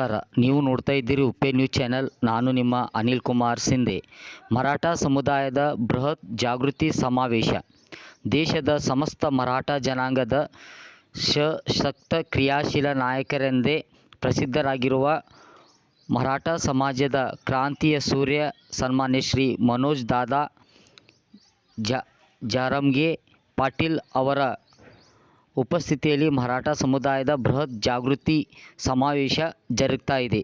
ನಮಸ್ಕಾರ. ನೀವು ನೋಡ್ತಾ ಇದ್ದೀರಿ ಉಪ್ಪೆ ನ್ಯೂಸ್ ಚಾನೆಲ್. ನಾನು ನಿಮ್ಮ ಅನಿಲ್ ಕುಮಾರ್ ಸಿಂಧೆ. ಮರಾಠ ಸಮುದಾಯದ ಬೃಹತ್ ಜಾಗೃತಿ ಸಮಾವೇಶ. ದೇಶದ ಸಮಸ್ತ ಮರಾಠ ಜನಾಂಗದ ಸಶಕ್ತ ಕ್ರಿಯಾಶೀಲ ನಾಯಕರೆಂದೇ ಪ್ರಸಿದ್ಧರಾಗಿರುವ ಮರಾಠ ಸಮಾಜದ ಕ್ರಾಂತಿಯ ಸೂರ್ಯ ಸನ್ಮಾನ್ಯ ಶ್ರೀ ಮನೋಜ್ ದಾದಾ ಜಾರಮ್ಗೆ ಪಾಟೀಲ್ ಅವರ ಉಪಸ್ಥಿತಿಯಲ್ಲಿ ಮರಾಠ ಸಮುದಾಯದ ಬೃಹತ್ ಜಾಗೃತಿ ಸಮಾವೇಶ ಜರುಗ್ತಾ ಇದೆ.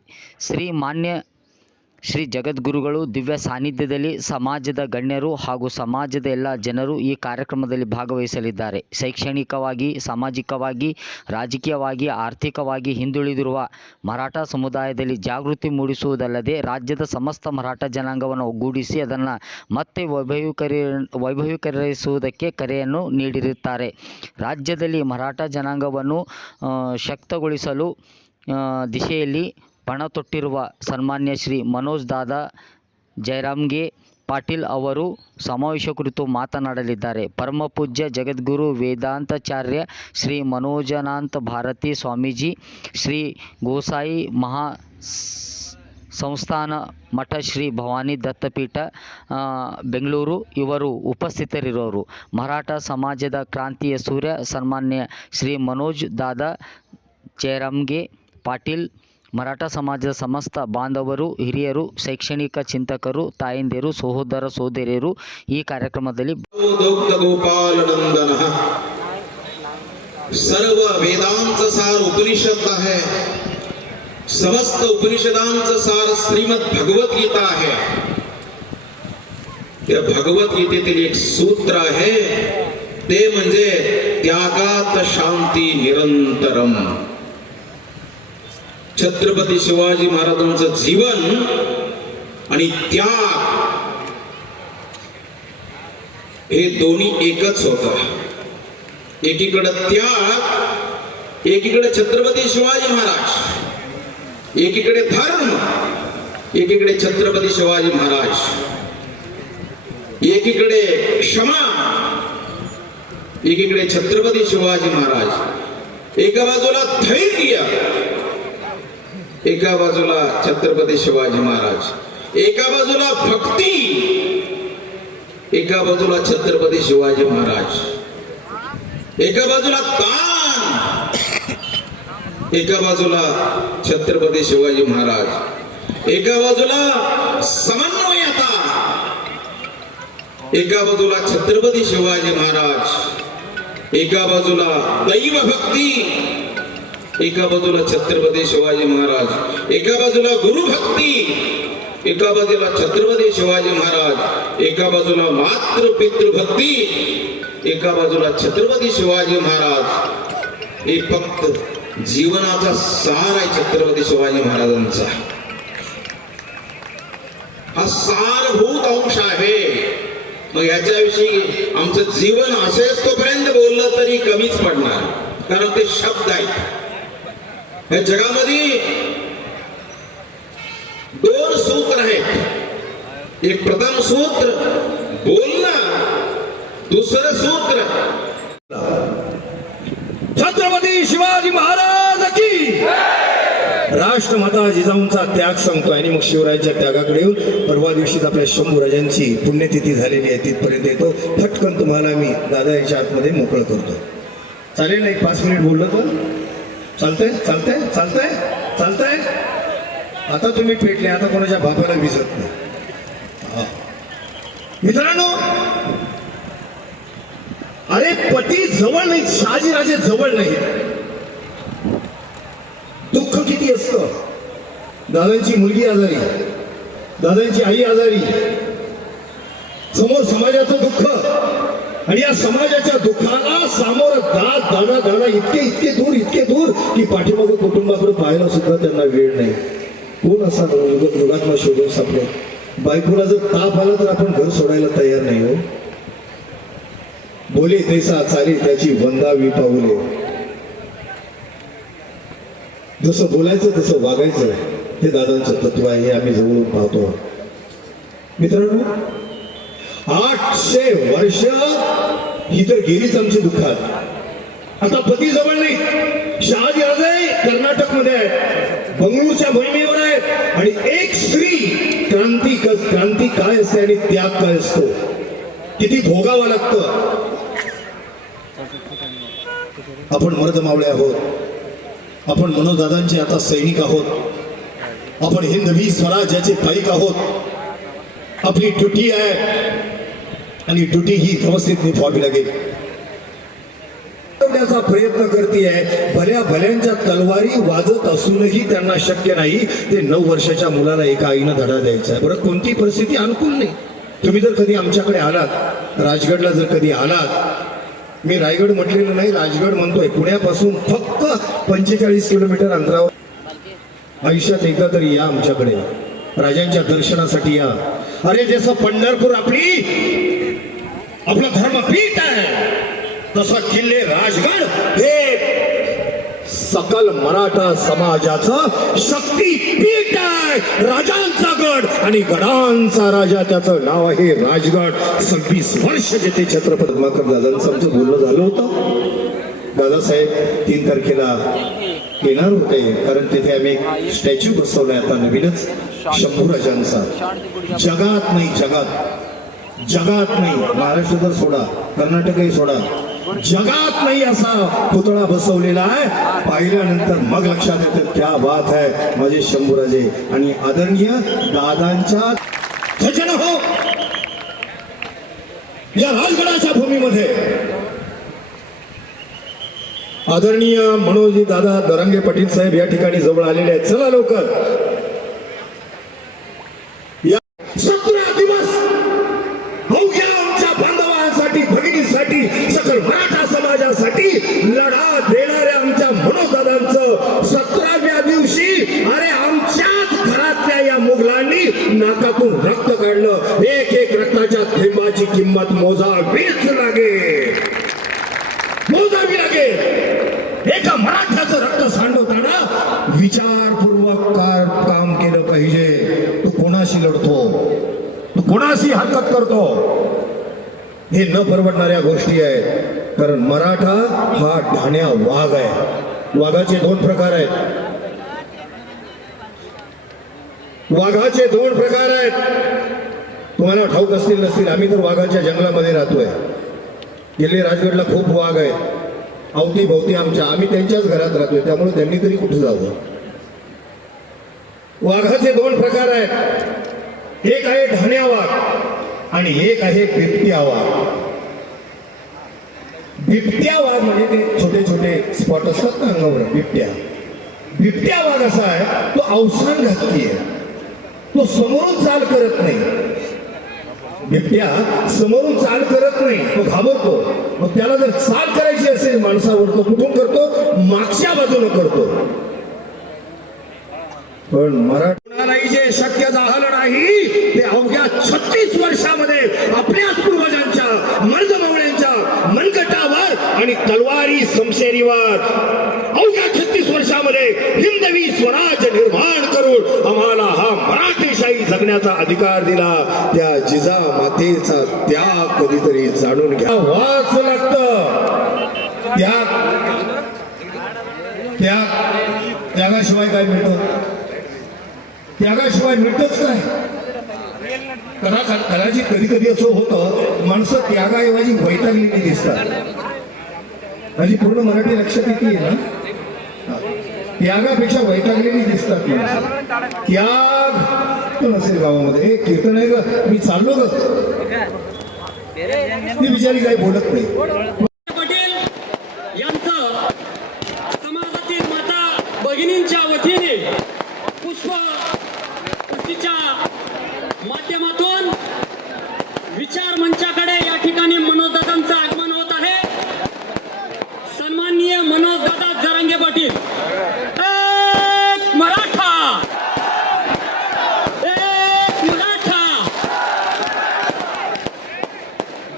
ಶ್ರೀ ಜಗದ್ಗುರುಗಳು ದಿವ್ಯ ಸಾನ್ನಿಧ್ಯದಲ್ಲಿ ಸಮಾಜದ ಗಣ್ಯರು ಹಾಗೂ ಸಮಾಜದ ಎಲ್ಲ ಜನರು ಈ ಕಾರ್ಯಕ್ರಮದಲ್ಲಿ ಭಾಗವಹಿಸಲಿದ್ದಾರೆ. ಶೈಕ್ಷಣಿಕವಾಗಿ, ಸಾಮಾಜಿಕವಾಗಿ, ರಾಜಕೀಯವಾಗಿ, ಆರ್ಥಿಕವಾಗಿ ಹಿಂದುಳಿದಿರುವ ಮರಾಠ ಸಮುದಾಯದಲ್ಲಿ ಜಾಗೃತಿ ಮೂಡಿಸುವುದಲ್ಲದೆ ರಾಜ್ಯದ ಸಮಸ್ತ ಮರಾಠ ಜನಾಂಗವನ್ನು ಒಗ್ಗೂಡಿಸಿ ಅದನ್ನು ಮತ್ತೆ ವೈಭವೀಕರಿಸುವುದಕ್ಕೆ ಕರೆಯನ್ನು ನೀಡಿರುತ್ತಾರೆ. ರಾಜ್ಯದಲ್ಲಿ ಮರಾಠ ಜನಾಂಗವನ್ನು ಶಕ್ತಗೊಳಿಸಲು ದಿಶೆಯಲ್ಲಿ ಪಣ ತೊಟ್ಟಿರುವ ಸನ್ಮಾನ್ಯ ಶ್ರೀ ಮನೋಜ್ ದಾದಾ ಜೈರಾಮ್ಗೆ ಪಾಟೀಲ್ ಅವರು ಸಮಾವೇಶ ಕುರಿತು ಮಾತನಾಡಲಿದ್ದಾರೆ. ಪರಮಪೂಜ್ಯ ಜಗದ್ಗುರು ವೇದಾಂತಾಚಾರ್ಯ ಶ್ರೀ ಮನೋಜಾನಂದ ಭಾರತಿ ಸ್ವಾಮೀಜಿ, ಶ್ರೀ ಗೋಸಾಯಿ ಮಹಾ ಸಂಸ್ಥಾನ ಮಠ, ಶ್ರೀ ಭವಾನಿ ದತ್ತಪೀಠ ಬೆಂಗಳೂರು ಇವರು ಉಪಸ್ಥಿತರಿರುವರು. ಮರಾಠ ಸಮಾಜದ ಕ್ರಾಂತಿಯ ಸೂರ್ಯ ಸನ್ಮಾನ್ಯ ಶ್ರೀ ಮನೋಜ್ ದಾದಾ ಜೈರಾಮ್ಗೆ ಪಾಟೀಲ್, ಮರಾಠ ಸಮಾಜದ ಸಮಸ್ತ ಬಾಂಧವರು, ಹಿರಿಯರು, ಶೈಕ್ಷಣಿಕ ಚಿಂತಕರು, ತಾಯಂದಿರು, ಸಹೋದರ ಸಹೋದರಿಯರು ಈ ಕಾರ್ಯಕ್ರಮದಲ್ಲಿ गोपालनंदन सर्व वेदांचा सार उपनिषद आहे. समस्त उपनिषदांचा सार श्रीमद भगवत गीता आहे. त्या भगवत गीतेतील एक सूत्र आहे, ते म्हणजे त्यागात शांती निरंतरम. छत्रपती शिवाजी महाराजांचं जीवन आणि त्याग हे दोन्ही एकच होतं. एकीकडे त्याग, एकीकडे छत्रपती शिवाजी महाराज, एकीकडे धर्म, एकीकडे छत्रपती शिवाजी महाराज, एकीकडे क्षमा, एकीकडे छत्रपती शिवाजी महाराज. एका बाजूला धैर्य, एका बाजूला छत्रपती शिवाजी महाराज, एका बाजूला भक्ती, एका बाजूला छत्रपती शिवाजी महाराज, एका बाजूला दान, एका बाजूला छत्रपती शिवाजी महाराज, एका बाजूला समन्वयता, एका बाजूला छत्रपती शिवाजी महाराज, एका बाजूला दैव भक्ती, एका बाजूला छत्रपती शिवाजी महाराज, एका बाजूला गुरु भक्ती, एका बाजूला छत्रपती शिवाजी महाराज, एका बाजूला मातृ पितृ भक्ती, एका बाजूला छत्रपती शिवाजी महाराज. हे फक्त जीवनाचा सार आहे छत्रपती शिवाजी महाराजांचा. हा सारभूत अंश आहे. मग याच्याविषयी आमचं जीवन असेच तोपर्यंत बोललं तरी कमीच पडणार, कारण ते शब्द आहेत. या जगामध्ये दोन सूत्र आहेत. एक प्रथम सूत्र बोलणं, दुसरं सूत्र छत्रपती शिवाजी महाराज की राष्ट्रमाता जिजाऊंचा त्याग सांगतो. आणि मग शिवरायांच्या त्यागाकडे येऊन परवा दिवशीच आपल्या शंभू राजांची पुण्यतिथी झालेली आहे, तिथपर्यंत येतो. फटकन तुम्हाला मी दादा याच्या आतमध्ये मोकळं करतो. चालेल ना? 5 मिनिट बोललं तर चालतंय? चालतंय? चालतंय? चालतंय? आता तुम्ही पेटले, आता कोणाच्या बापाला विसरत नाही. मित्रांनो, अरे पती जवळ नाही, शहाजीराजे जवळ नाही. दुःख किती असतं. दादांची मुलगी आजारी, दादांची आई आजारी, समोर समाजाचं दुःख, आणि या समाजाच्या दुःखाला सामोरं दादा इतके दूर की पाठीमागे कुटुंबाकडे पाहायला सुद्धा त्यांना वेळ नाही. कोण असा युगात्मा शोधून सापडे. बायकोला जर ताप आला तर आपण घर सोडायला तयार नाही हो. बोले तैसा चाले त्याची वंदावी पाऊले. जसं बोलायचं तसं वागायचं, हे दादांचं तत्व आहे. हे आम्ही जवळून पाहतो. मित्रांनो, 800 वर्ष ही तर गेलीच आमची दुःखात. आता पती जवळ नाही. शहाजी राजे कर्नाटक मध्ये आहे, बंगळूरच्या मोहिमेवर आहेत आणि एक स्त्री क्रांती काय असते आणि त्याग काय असतो, किती भोगावं लागतं. आपण मर्द मावळे आहोत, आपण मनोजदादांचे आता सैनिक आहोत, आपण हिंदवी स्वराज्याचे पाईक आहोत. आपली ड्युटी आहे आणि ड्युटी ही व्यवस्थित निभावावी लागेल. करण्याचा प्रयत्न करते. भल्या भल्यांच्या तलवारी वाजत असूनही त्यांना शक्य नाही ते 9 वर्षाच्या मुलाला एका आईनं धडा द्यायचा आहे. बरं, कोणती परिस्थिती अनुकूल नाही. तुम्ही जर कधी आमच्याकडे आलात, राजगडला जर कधी आलात, मी रायगड म्हटलेलं नाही, राजगड म्हणतोय, पुण्यापासून फक्त 45 किलोमीटर अंतरावर. आयुष्यात एकदा तरी या आमच्याकडे, राजांच्या दर्शनासाठी या. अरे जसं पंढरपूर आपलं धर्मपीठ आहे, तसं किल्ले राजगड हे सकल मराठा समाजाचं शक्तीपीठ आहे. राजांचा गड आणि गडांचा राजा, त्याचं नाव आहे राजगड. 26 वर्ष जेथे छत्रपती पद्माकर दादांचं आमचं बोलणं झालं होतं. दादासाहेब 3 तारखेला येणार होते, कारण तिथे आम्ही एक स्टॅच्यू बसवलाय आता नवीनच शंभूराजांचा. जगात नाही, महाराष्ट्र तर सोडा, कर्नाटकही सोडा, जगात नाही असा पुतळा बसवलेला आहे. पाहिल्यानंतर मग लक्षात येतं क्या बात आहे माझे शंभूराजे. आणि आदरणीय दादांच्या सज्जन हो, या राजगडाच्या भूमीमध्ये आदरणीय मनोजी दादा दरंगे पाटील साहेब या ठिकाणी जवळ आलेले आहेत. चला लवकर. या 17 दिवस अवघ्या आमच्या बांधवांसाठी, भगिनीसाठी, सकल मराठा समाजासाठी लढा देणाऱ्या आमच्या मनोज दादांचं 17व्या दिवशी अरे आमच्याच घरातल्या या मुघलांनी नाकातून रक्त काढलं. एक रक्ताच्या थेंबाची किंमत मोजावीच लागेल. एका मराठ्याचं रक्त सांडवताना विचारपूर्वक काम केलं पाहिजे. तू कोणाशी लढतो, तू कोणाशी हरकत करतो, हे न परवडणाऱ्या गोष्टी आहेत. कारण मराठा हा ढाण्या वाघ आहे. वाघाचे 2 प्रकार आहेत. तुम्हाला ठाऊक असतील नसतील, आम्ही तर वाघाच्या जंगलामध्ये राहतोय. गेले राजगडला खूप वाघ आहे अवतीभोवती आमच्या, आम्ही त्यांच्याच घरात राहतोय, त्यामुळे त्यांनी तरी कुठे जावं. वाघाचे 2 प्रकार आहेत. एक आहे ढाण्या वाघ आणि एक आहे बिबट्या वाघ. बिबट्या वाघ म्हणजे ते छोटे छोटे स्पॉट असतात ना अंगावर, बिबट्या वाघ असा आहे, तो अवसान घातकी आहे. तो समोरून चाल करत नाही. बिबट्या समोरून चाल करत नाही, तो घाबरतो. मग त्याला जर चाल करायची असेल माणसावर, तो कुठून करतो, मागच्या बाजूने करतो. पण मराठीलाही जे शक्य झालं नाही ते अवघ्या 36 वर्षामध्ये आपल्याच पूर्वजांच्या मर्दमावळ्यांच्या मनगटावर आणि तलवारी समशेरीवर अवघ्या 36 वर्षामध्ये हिंदवी स्वराज्य निर्माण करून आम्हाला हा मराठीशाही जगण्याचा अधिकार दिला. त्या जिजा मातेचा त्याग कधीतरी जाणून घ्या. वाच लागतं. त्यागाशिवाय काय मिळतं? त्यागाशिवाय मिळतच काय? कदाचित कधी कधी असं होतं, माणसं त्यागाऐवजी वैतागलेली दिसतात. माझी पूर्ण मराठी लक्षात येते ना, त्यागापेक्षा वैतागलेली दिसतात माणसं. त्याग नसेल गावामध्ये, हे कीर्तन आहे ग, मी चाललो ग, ती बिचारी काही बोलत नाही. पाटील यांचं समाजातील माता भगिनींच्या वतीने पुष्पवृष्टीच्या माध्यमातून विचार मंचाकडे या ठिकाणी मनोजदादांचं आगमन होत आहे. सन्माननीय मनोजदादा जरांगे पाटील. एक मराठा, एक मराठा.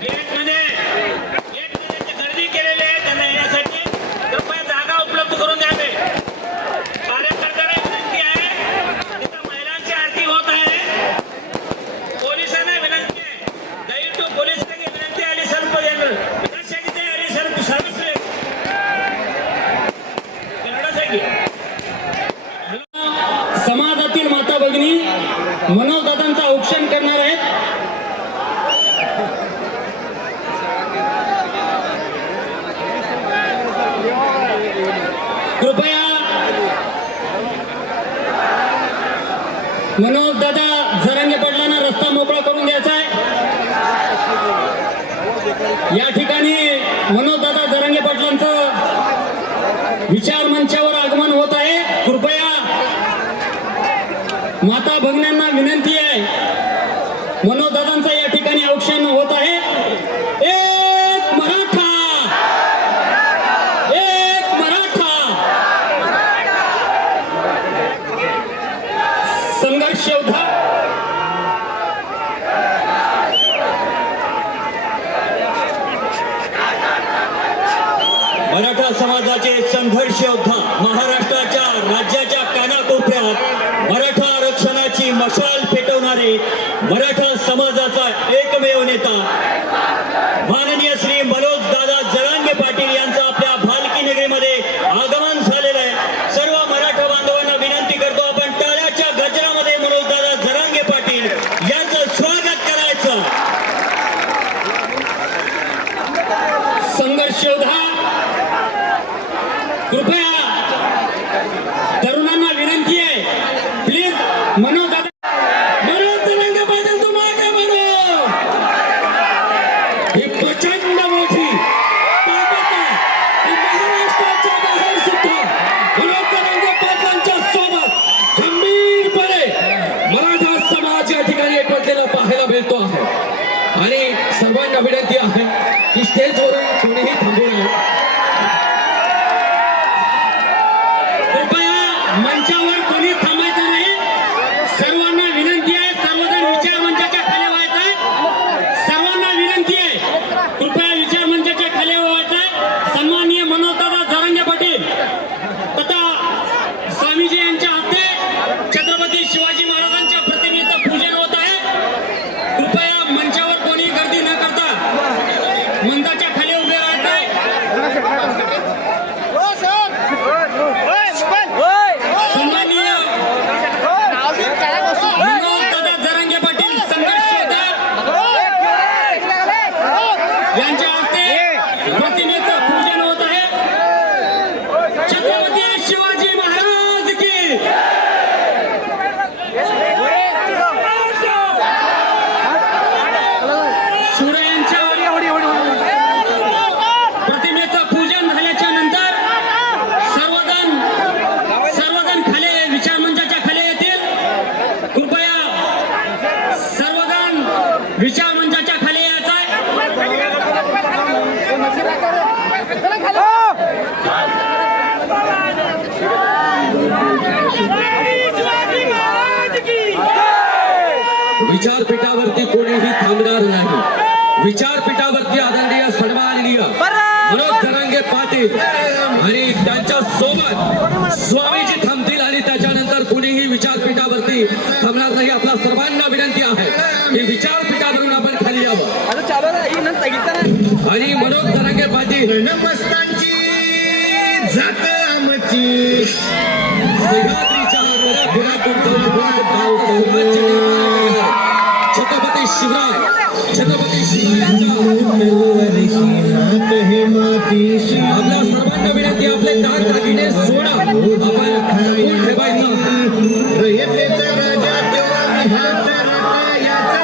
गेटमध्ये गर्दी केलेली आहे, त्यांना येण्यासाठी कृपया जागा उपलब्ध करून द्यावे. कार्यकर्त्यांना विनंती आहे, तिथं महिलांची आरती होत आहे. पोलिसांना विनंती आहे, दयटू पोलीस या ठिकाणी मनोजदादा जरांगे पाटलांचं विचार मंचावर आगमन होत आहे. कृपया माता भगिनींना विनंती आहे, मनोजदादांचं या ठिकाणी औक्षण होत आहे. एक मराठा, एक मराठा, संघर्ष योद्धा मराठा समाजाचे संघर्ष योद्धा, महाराष्ट्राच्या राज्याच्या कानाकोपऱ्यात मराठा आरक्षणाची मशाल पेटवणारे मराठा समाजाचा एकमेव नेता माननीय श्री मनोजदादा जरांगे पाटील यांचं आपल्या भालकी नगरीमध्ये आगमन झालेलं आहे. सर्व मराठा बांधवांना विनंती करतो, आपण टाळ्याच्या गजरामध्ये मनोजदादा जरांगे पाटील यांचं स्वागत करायचं. संघर्ष योद्धा, कृपया तरुणांना विनंती आहे, प्लीज मनोज जरांगे पाटील तू मागे म्हणो. ही प्रचंड मोठी ताकद आहे. ही महाराष्ट्राच्या बाहेर सुद्धा मनोज जरांगे पाटलांच्या सोबत गंभीरपणे मराठा समाज या ठिकाणी एकवटलेला पाहायला मिळतो आहे. आणि सर्वांना विनंती आहे की स्टेजवरून कोणीही थांबू नये. मंचावर कोणी थांबायचं नाही. सर्वांना विनंती आहे, सर्वजण विचार मंचाच्या खाली व्हायचं आहे. सर्वांना विनंती आहे, कृपया विचार मंचाच्या खाली व्हायचं आहे. सन्माननीय मनोजदादा जरांगे पाटील तथा स्वामीजी यांच्या हस्ते छत्रपती शिवाजी महाराजांच्या प्रतिमेचं पूजन होत आहे. कृपया मंचावर कोणी गर्दी न करता मंचाच्या खाली उभे राहायचं आहे. मनोजदादा जरांगे पाटील संघर्ष योद्धा यांच्या हस्ते प्रतिमेचं पूजन होत आहे. छत्रपती शिवाजी महाराज की शिवरायांच्या प्रतिमेचं पूजन झाल्याच्या नंतर सर्वजण खाली विचार मंचाच्या खाली येतील. कृपया सर्वजण विचार मंचाच्या खाली यायचं आहे. विचारपीठावरती कोणीही थांबणार नाही. विचारपीठावरती आदरणीय सन्माननीय मनोज जरांगे पाटील आणि त्यांच्या सोबत स्वामीजी थांबतील आणि त्याच्यानंतर कोणीही विचारपीठावरती थांबणार नाही. आपल्या सर्वांना विनंती आहे की विचारपीठावरून आपण खाली यावं. आणि मनोज जरांगे पाटील नमस्कांची जात आमची सह्याद्रीच्या छत्रपती शिवरायांच्या आपल्या सर्वांना विनंती, आपले दागिने सोडा, आपण जपून ठेवायचं. रयतेचा राजा तेव्हा विहात रायाचा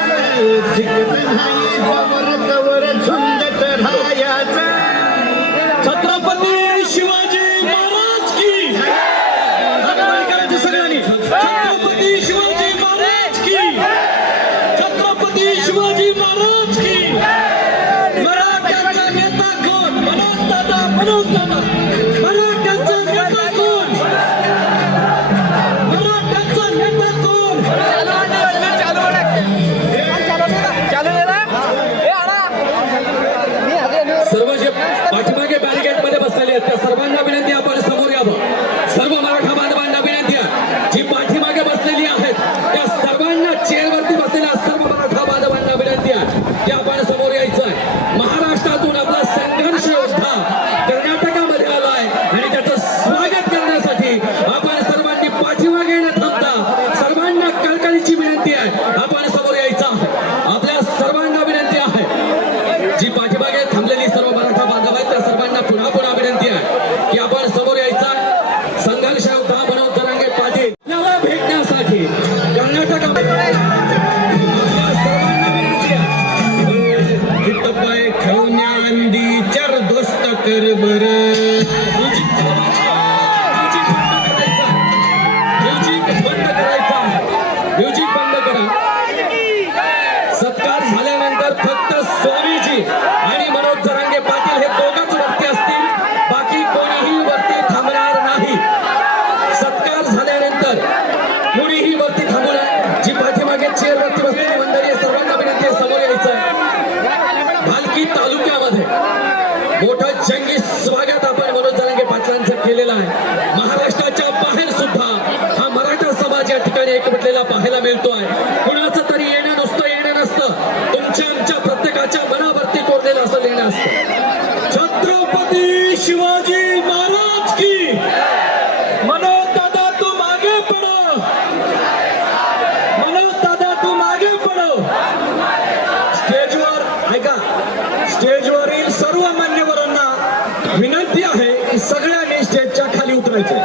जिंकणाई जवर कवर झुंजत रायाचा. छत्रपती शिवाजी महाराज की करायचं सगळ्यांनी. छत्रपती शिवाजी महाराज की, छत्रपती शिवाजी महाराज की. मराठ्यांचा नेता कोण? मनोजदादा, मनोजदादा. मराठ्यांचा नेता कोण? मराठ्यांचा नेता कोण? सर्व जे पाठीमागे बॅरिकेड मध्ये बसलेले आहेत त्या सर्वांना विनंती, आपण समोर यावं. सर्व मराठा बांधवांना विनंती आहे, जी पाठीमागे बसलेली आहेत त्या सर्वांना, चेअरवरती बसलेल्या सर्व मराठा बांधवांना विनंती आहे की आपण समोर यायचं आहे. महाराष्ट्रातून आपला संघर्ष योद्धा कर्नाटकामध्ये आलाय आणि त्याचं स्वागत करण्यासाठी आपण सर्वांनी पाठीमागे न थांबता सर्वांना कळकळीची विनंती आहे, आपण समोर यायचं आहे. आपल्या सर्वांना विनंती आहे, जी पाठीमागे थांबलेली सर्व मराठा बांधव आहेत त्या सर्वांना पुन्हा पुन्हा विनंती आहे की आपण समोर यायचं. संघर्ष योद्धा मनोज जरांगे पाटील याला भेटण्यासाठी कर्नाटकामध्ये आपल्या सर्वांना विनंती आहे. फक्त स्वामीजी आणि मनोज जरांगे पाटील हे दोघंच वरती असतील, बाकी कोणीही वरती थांबणार नाही. सत्कार झाल्यानंतर कोणीही वरती थांबणार. जी पाठीमागे चेअरवरती बसलेली मंडळी आहे, सर्वांना विनंती आहे समोर यायचं. भालकी तालुक्यामध्ये मोठं जंगी स्वागत आपण मनोज जरांगे पाटलांचं केलेलं आहे. महाराष्ट्राच्या बाहेर सुद्धा हा मराठा समाज या ठिकाणी एकवटलेला पाहायला मिळतोय. कुणाचं तरी येणं नुसतं येणं नसतं, तुमच्या आमच्या प्रत्येकाच्या मनावरती कोरलेलं असं येणं असतं. छत्रपती शिवाजी महाराज की. मनोज दादा तू मागे पडो, मनोज दादा तू मागे पडो. स्टेजवर ऐका, स्टेजवरील सर्व मान्यवरांना विनंती आहे की सगळ्यांनी स्टेजच्या खाली उतरायचे.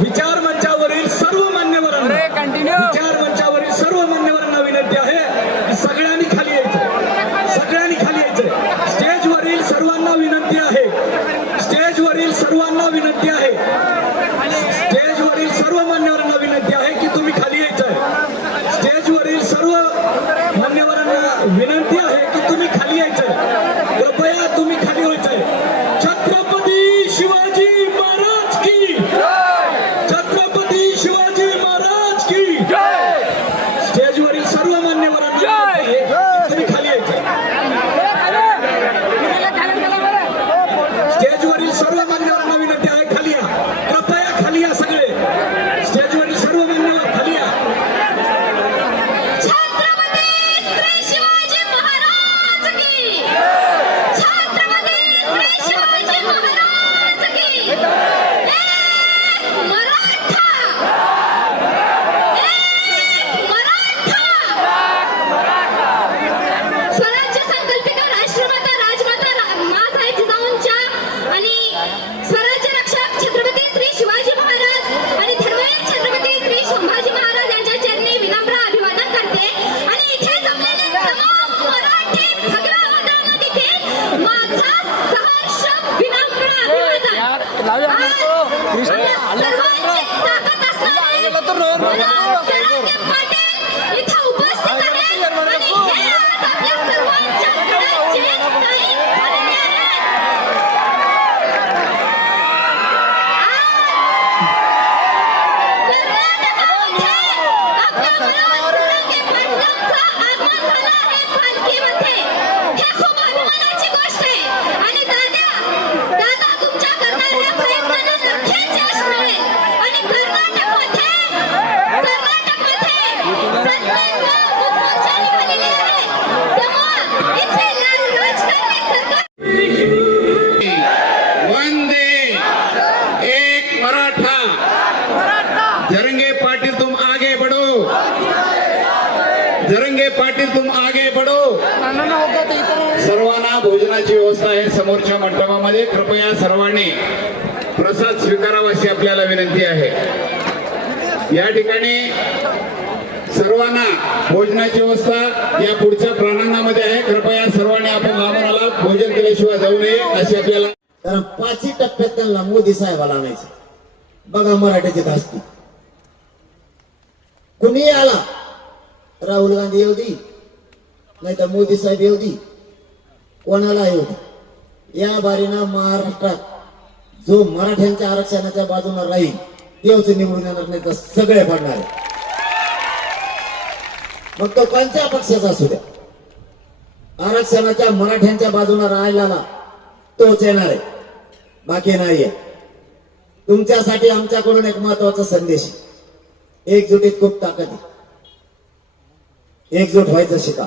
विचार मंचावरील सर्व मान्यवरांना, विचार मंचावरील सर्व मान्यवरांना विनंती आहे की सगळ्यांनी खाली यायचं, सगळ्यांनी खाली यायचं. स्टेजवरील सर्वांना विनंती आहे, स्टेजवरील सर्वांना विनंती आहे, स्टेजवरील सर्व मान्यवरांना विनंती आहे की तुम्ही खाली यायचंय. स्टेजवरील सर्व मान्यवरांना विनंती आहे की तुम्ही खाली यायचंय. कृपया तुम्ही खाली व्हायचंय. छत्रपती शिवाजी महाराज की. छत्रपती शिवाजी महाराज की. स्टेजवरील सर्व मान्यवरांना विनंती आहे की तुम्ही खाली यायचंय. स्टेजवरील सर्व मान्यवरांना विनंती आहे खाली या. कृपया खाली या सगळे. स्टेजवरील सर्व मान्यवर खाली या. छत्रपती श्री शिवाजी महाराज की. छत्रपती श्री शिवाजी महाराज की. एक मराठा, एक मराठा. स्वराज्य संकल्पिका राष्ट्रमाता राजमाता माँसाहेब जिजाऊंच्या आणि स्वराज्य रक्षक छत्रपती श्री शिवाजी महाराज आणि धर्मवीर छत्रपती श्री संभाजी महाराज यांच्या चरणी विनम्र अभिवादन करते. आणि इथे जमलेले तमाम मराठी भगिनींना देखील माझा सहर्ष विनम्र अभिवादन. आज आपल्या सर्वांची ताकद असणारे मनोज जरांगे पाटील इथं उपस्थित आहेत आणि हे आज आपल्या सर्वांच्या घराचे ताईत झालेले आहेत. कर्नाटकामध्ये आपल्या मनोज जरांगे पाटलांचं आगमन झालं आहे पालखीमध्ये. हे खूप अभिमानाची गोष्ट आहे. आणि दादा तुमच्या करणाऱ्या प्रयत्नांना नक्कीच यश मिळेल. आणि कर्नाटकमध्ये प्रचंड उत्मोर्चा निघालेली आहे. तेव्हा इथे राजकारणी सरकार वंदे एक मराठा. जरंगे पाटिल तुम आगे बढ़ो, जरंगे पाटिल तुम आगे बढ़ो. सर्वांना भोजनाची व्यवस्था आहे समोरच्या मंडपामध्ये. कृपया सर्वांनी प्रसाद स्वीकारावा अशी आपल्याला विनंती आहे. या ठिकाणी सर्वांना भोजनाची व्यवस्था या पुढच्या प्रांगणामध्ये आहे. कृपया सर्वांनी आपण आम्हाला भोजन केल्याशिवाय जाऊ नये अशी आपल्याला. कारण 5 टप्प्यात त्यांना मोदी साहेबाला आणायचं. बघा मराठ्याची धास्ती. कुणी आला, राहुल गांधी येऊ दे, नाही तर मोदी साहेब येऊ दे, कोणाला येऊ दे, या बारीनं महाराष्ट्रात जो मराठ्यांच्या आरक्षणाच्या बाजूने राहील तेच निवडून येणार, नाही तर सगळे पडणार आहे. मग तो कोणत्या पक्षाचा असू द्या, आरक्षणाच्या मराठ्यांच्या बाजूने राहिलेला तोच येणार आहे, बाकी नाहीये. तुमच्यासाठी आमच्याकडून एक महत्वाचा संदेश. एकजुटीत खूप ताकद आहे. एकजूट व्हायचं शिका.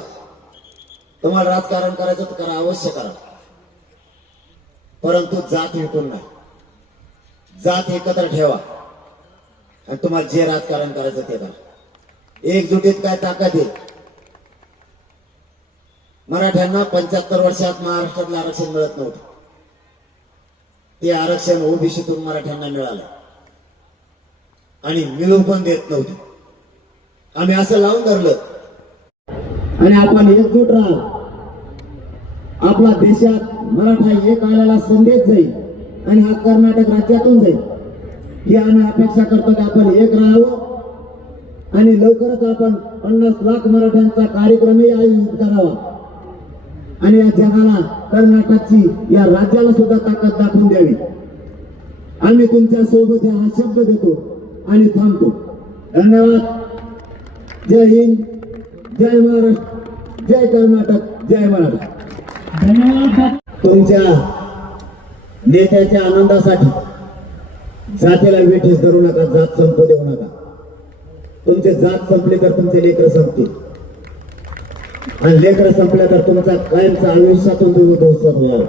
तुम्हाला राजकारण करायचं तर करा, अवश्य करा, परंतु जात विकून नाही. जात एकत्र ठेवा आणि तुम्हाला जे राजकारण करायचं ते करा. एकजुटीत काय ताकद आहे. मराठ्यांना 75 वर्षात महाराष्ट्रातलं आरक्षण मिळत नव्हतं. ते आरक्षण ओबीसीतून मराठ्यांना मिळालं आणि मिळू पण देत नव्हते. आम्ही असं लावून धरलं आणि आपण एकजूट राहा. आपला देशात मराठा एक आल्याला संदेश जाईल आणि हा कर्नाटक राज्यातून जाईल. ही आम्ही अपेक्षा करतो की आपण एक राहावं आणि लवकरच आपण 50 लाख मराठ्यांचा कार्यक्रमही आयोजित करावा आणि या जगाला कर्नाटकची या राज्याला सुद्धा ताकद दाखवून द्यावी. आम्ही तुमच्या सोबत हा शब्द देतो आणि थांबतो. धन्यवाद. जय हिंद, जय महाराष्ट्र, जय कर्नाटक, जय मराठा. धन्यवाद. तुमच्या नेत्याच्या आनंदासाठी जातीला वेठीस धरू नका, जात संपू देऊ नका. तुमचे जात संपले तर तुमचे लेकर संपतील आणि लेकर संपल्या तर तुमचा कायमचा आयुष्यातून तुम्ही दोषर होणार.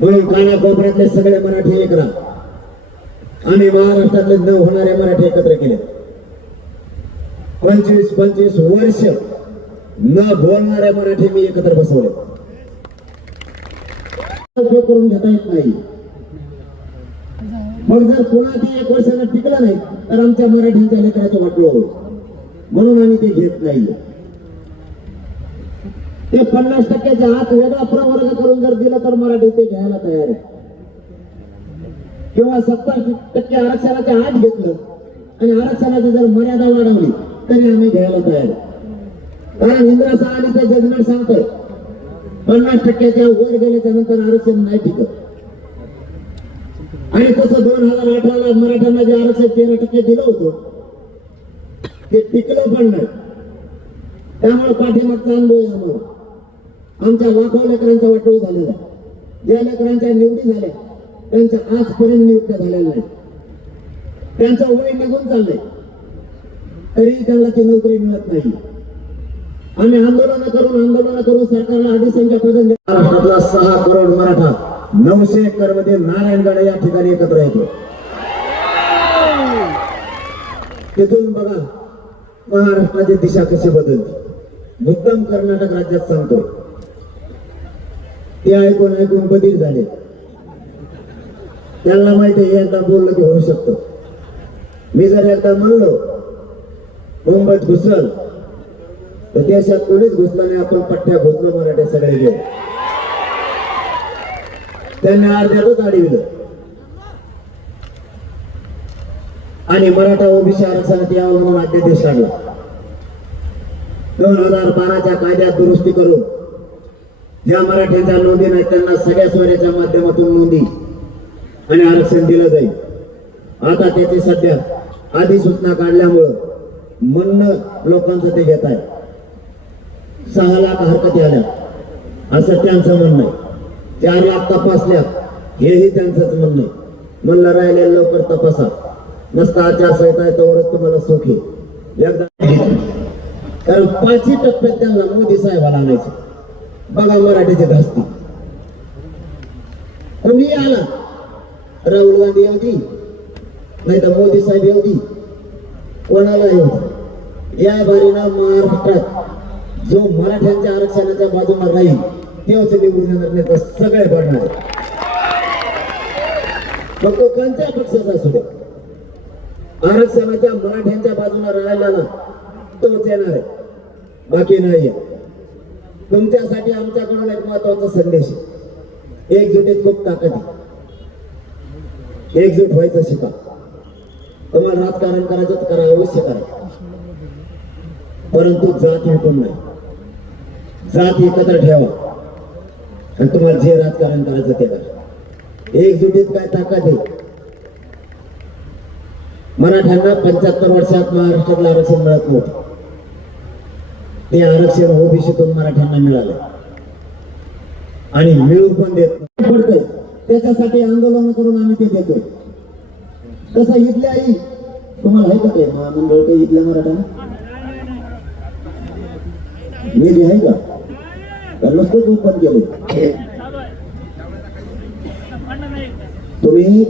म्हणून कानाकोपऱ्यातले सगळे मराठी एक राहा. आम्ही महाराष्ट्रातले न होणारे मराठी एकत्र केले. 25 वर्ष न बोलणारे मराठी मी एकत्र बसवले. उपयोग करून घेता येत नाही. मग जर पुन्हा ते 1 वर्षानं टिकलं नाही तर आमच्या मराठीच्या लेकराचं वाटलं होईल. म्हणून आम्ही ते घेत नाही. ते 50% आत वेगळा प्रवर्ग करून जर दिलं तर मराठी ते घ्यायला तयार आहे. किंवा 70% आरक्षणाच्या आत घेतलं आणि आरक्षणाची जर मर्यादा वाढवली तरी आम्ही घ्यायला तयार आहे. कारण इंदिरा साहानीचं जजमेंट सांगतोय 50%च्या वर गेल्याच्या नंतर आरक्षण नाही टिकत. आणि तसं 2018ला मराठ्यांना जे आरक्षण 13% दिलं होतं ते टिकलं पण नाही. त्यामुळे पाठीमागचा अनुभव आहे आम्हाला. आमच्या लाखो लेकरांचा वाटोळ झालेला आहे. ज्या लेकरांच्या निवडी झाल्या त्यांच्या आजपर्यंत नियुक्त्या झालेल्या नाही. त्यांचं वय निघून चाललंय तरीही त्यांना ती नोकरी मिळत नाही. आम्ही आंदोलन करून सरकारला अधिसंख्या पद. महाराष्ट्रातला 6 करोड मराठा 900 एकर मध्ये नारायणगड या ठिकाणी एकत्र येतो. तिथून बघा महाराष्ट्राची दिशा कशी बदलते. मुद्दाम कर्नाटक राज्यात सांगतो ते ऐकून बधीर झाले. त्यांना माहिती आहे एकदा बोललं की होऊ शकतं. मी जर एकदा म्हणलो मुंबईत घुसल तर देशात कोणीच घुसलं नाही. आपण पट्ट्या घुसलो मराठे सगळे गेले. त्यांनी अर्ध्यातच अडविलं आणि मराठा ओबीसी आरक्षणात यावं म्हणून अध्यादेश काढला. 2012च्या कायद्यात दुरुस्ती करून ज्या मराठ्यांच्या नोंदी नाहीत त्यांना सगळ्या सोयऱ्याच्या माध्यमातून नोंदी आणि आरक्षण दिलं जाईल. आता त्याची सध्या अधिसूचना काढल्यामुळं म्हणणं लोकांचं ते घेत आहे. 6 लाख हरकती आल्या असं त्यांचं म्हणणं आहे. 4 लाख तपासल्या हेही त्यांचंच म्हणणं आहे. म्हणलं राहिले लवकर तपासा. नसता आचारसंहिता आहे तोवरच तुम्हाला सुख आहे. एकदा कारण 5 टप्प्यात त्यांना मोदी साहेबाला आणायचे. बघा मराठीची धास्ती. कोणी आला राहुल गांधी येऊ नाही तर मोदी साहेब येऊ कोणाला येऊ. या बारीनं महाराष्ट्रात जो मराठ्यांच्या आरक्षणाच्या बाजूला राहील तेच निवडून येणार नाही तर सगळे पडणार. मग तो कोणत्या पक्षाचा असू दे आरक्षणाच्या मराठ्यांच्या बाजूला राहिला ना तोच येणार आहे. बाकी नाही. तुमच्यासाठी आमच्याकडून एक महत्वाचा संदेश आहे. एकजुटीत खूप ताकद आहे. एकजूट व्हायचं शिका. तुम्हाला राजकारण करायचं तर करा, अवश्य करा, परंतु जात विकून नाही. जात एकत्र ठेवा आणि तुम्हाला जे राजकारण करायचं ते करा. एकजुटीत काय ताकद आहे. मराठ्यांना 75 वर्षात महाराष्ट्रातलं आरक्षण मिळत नव्हतं. ते आरक्षण ओबीसीतून मराठ्यांना मिळालं आणि मिळू पण देत पडतंय. त्याच्यासाठी आंदोलन करून आम्ही ते देतोय. कसं इथल्या आई तुम्हाला आहे का ते महामंडळ काही इथल्या मराठ्यांना निधी आहे का नुसतंच ओपन केले. तुम्ही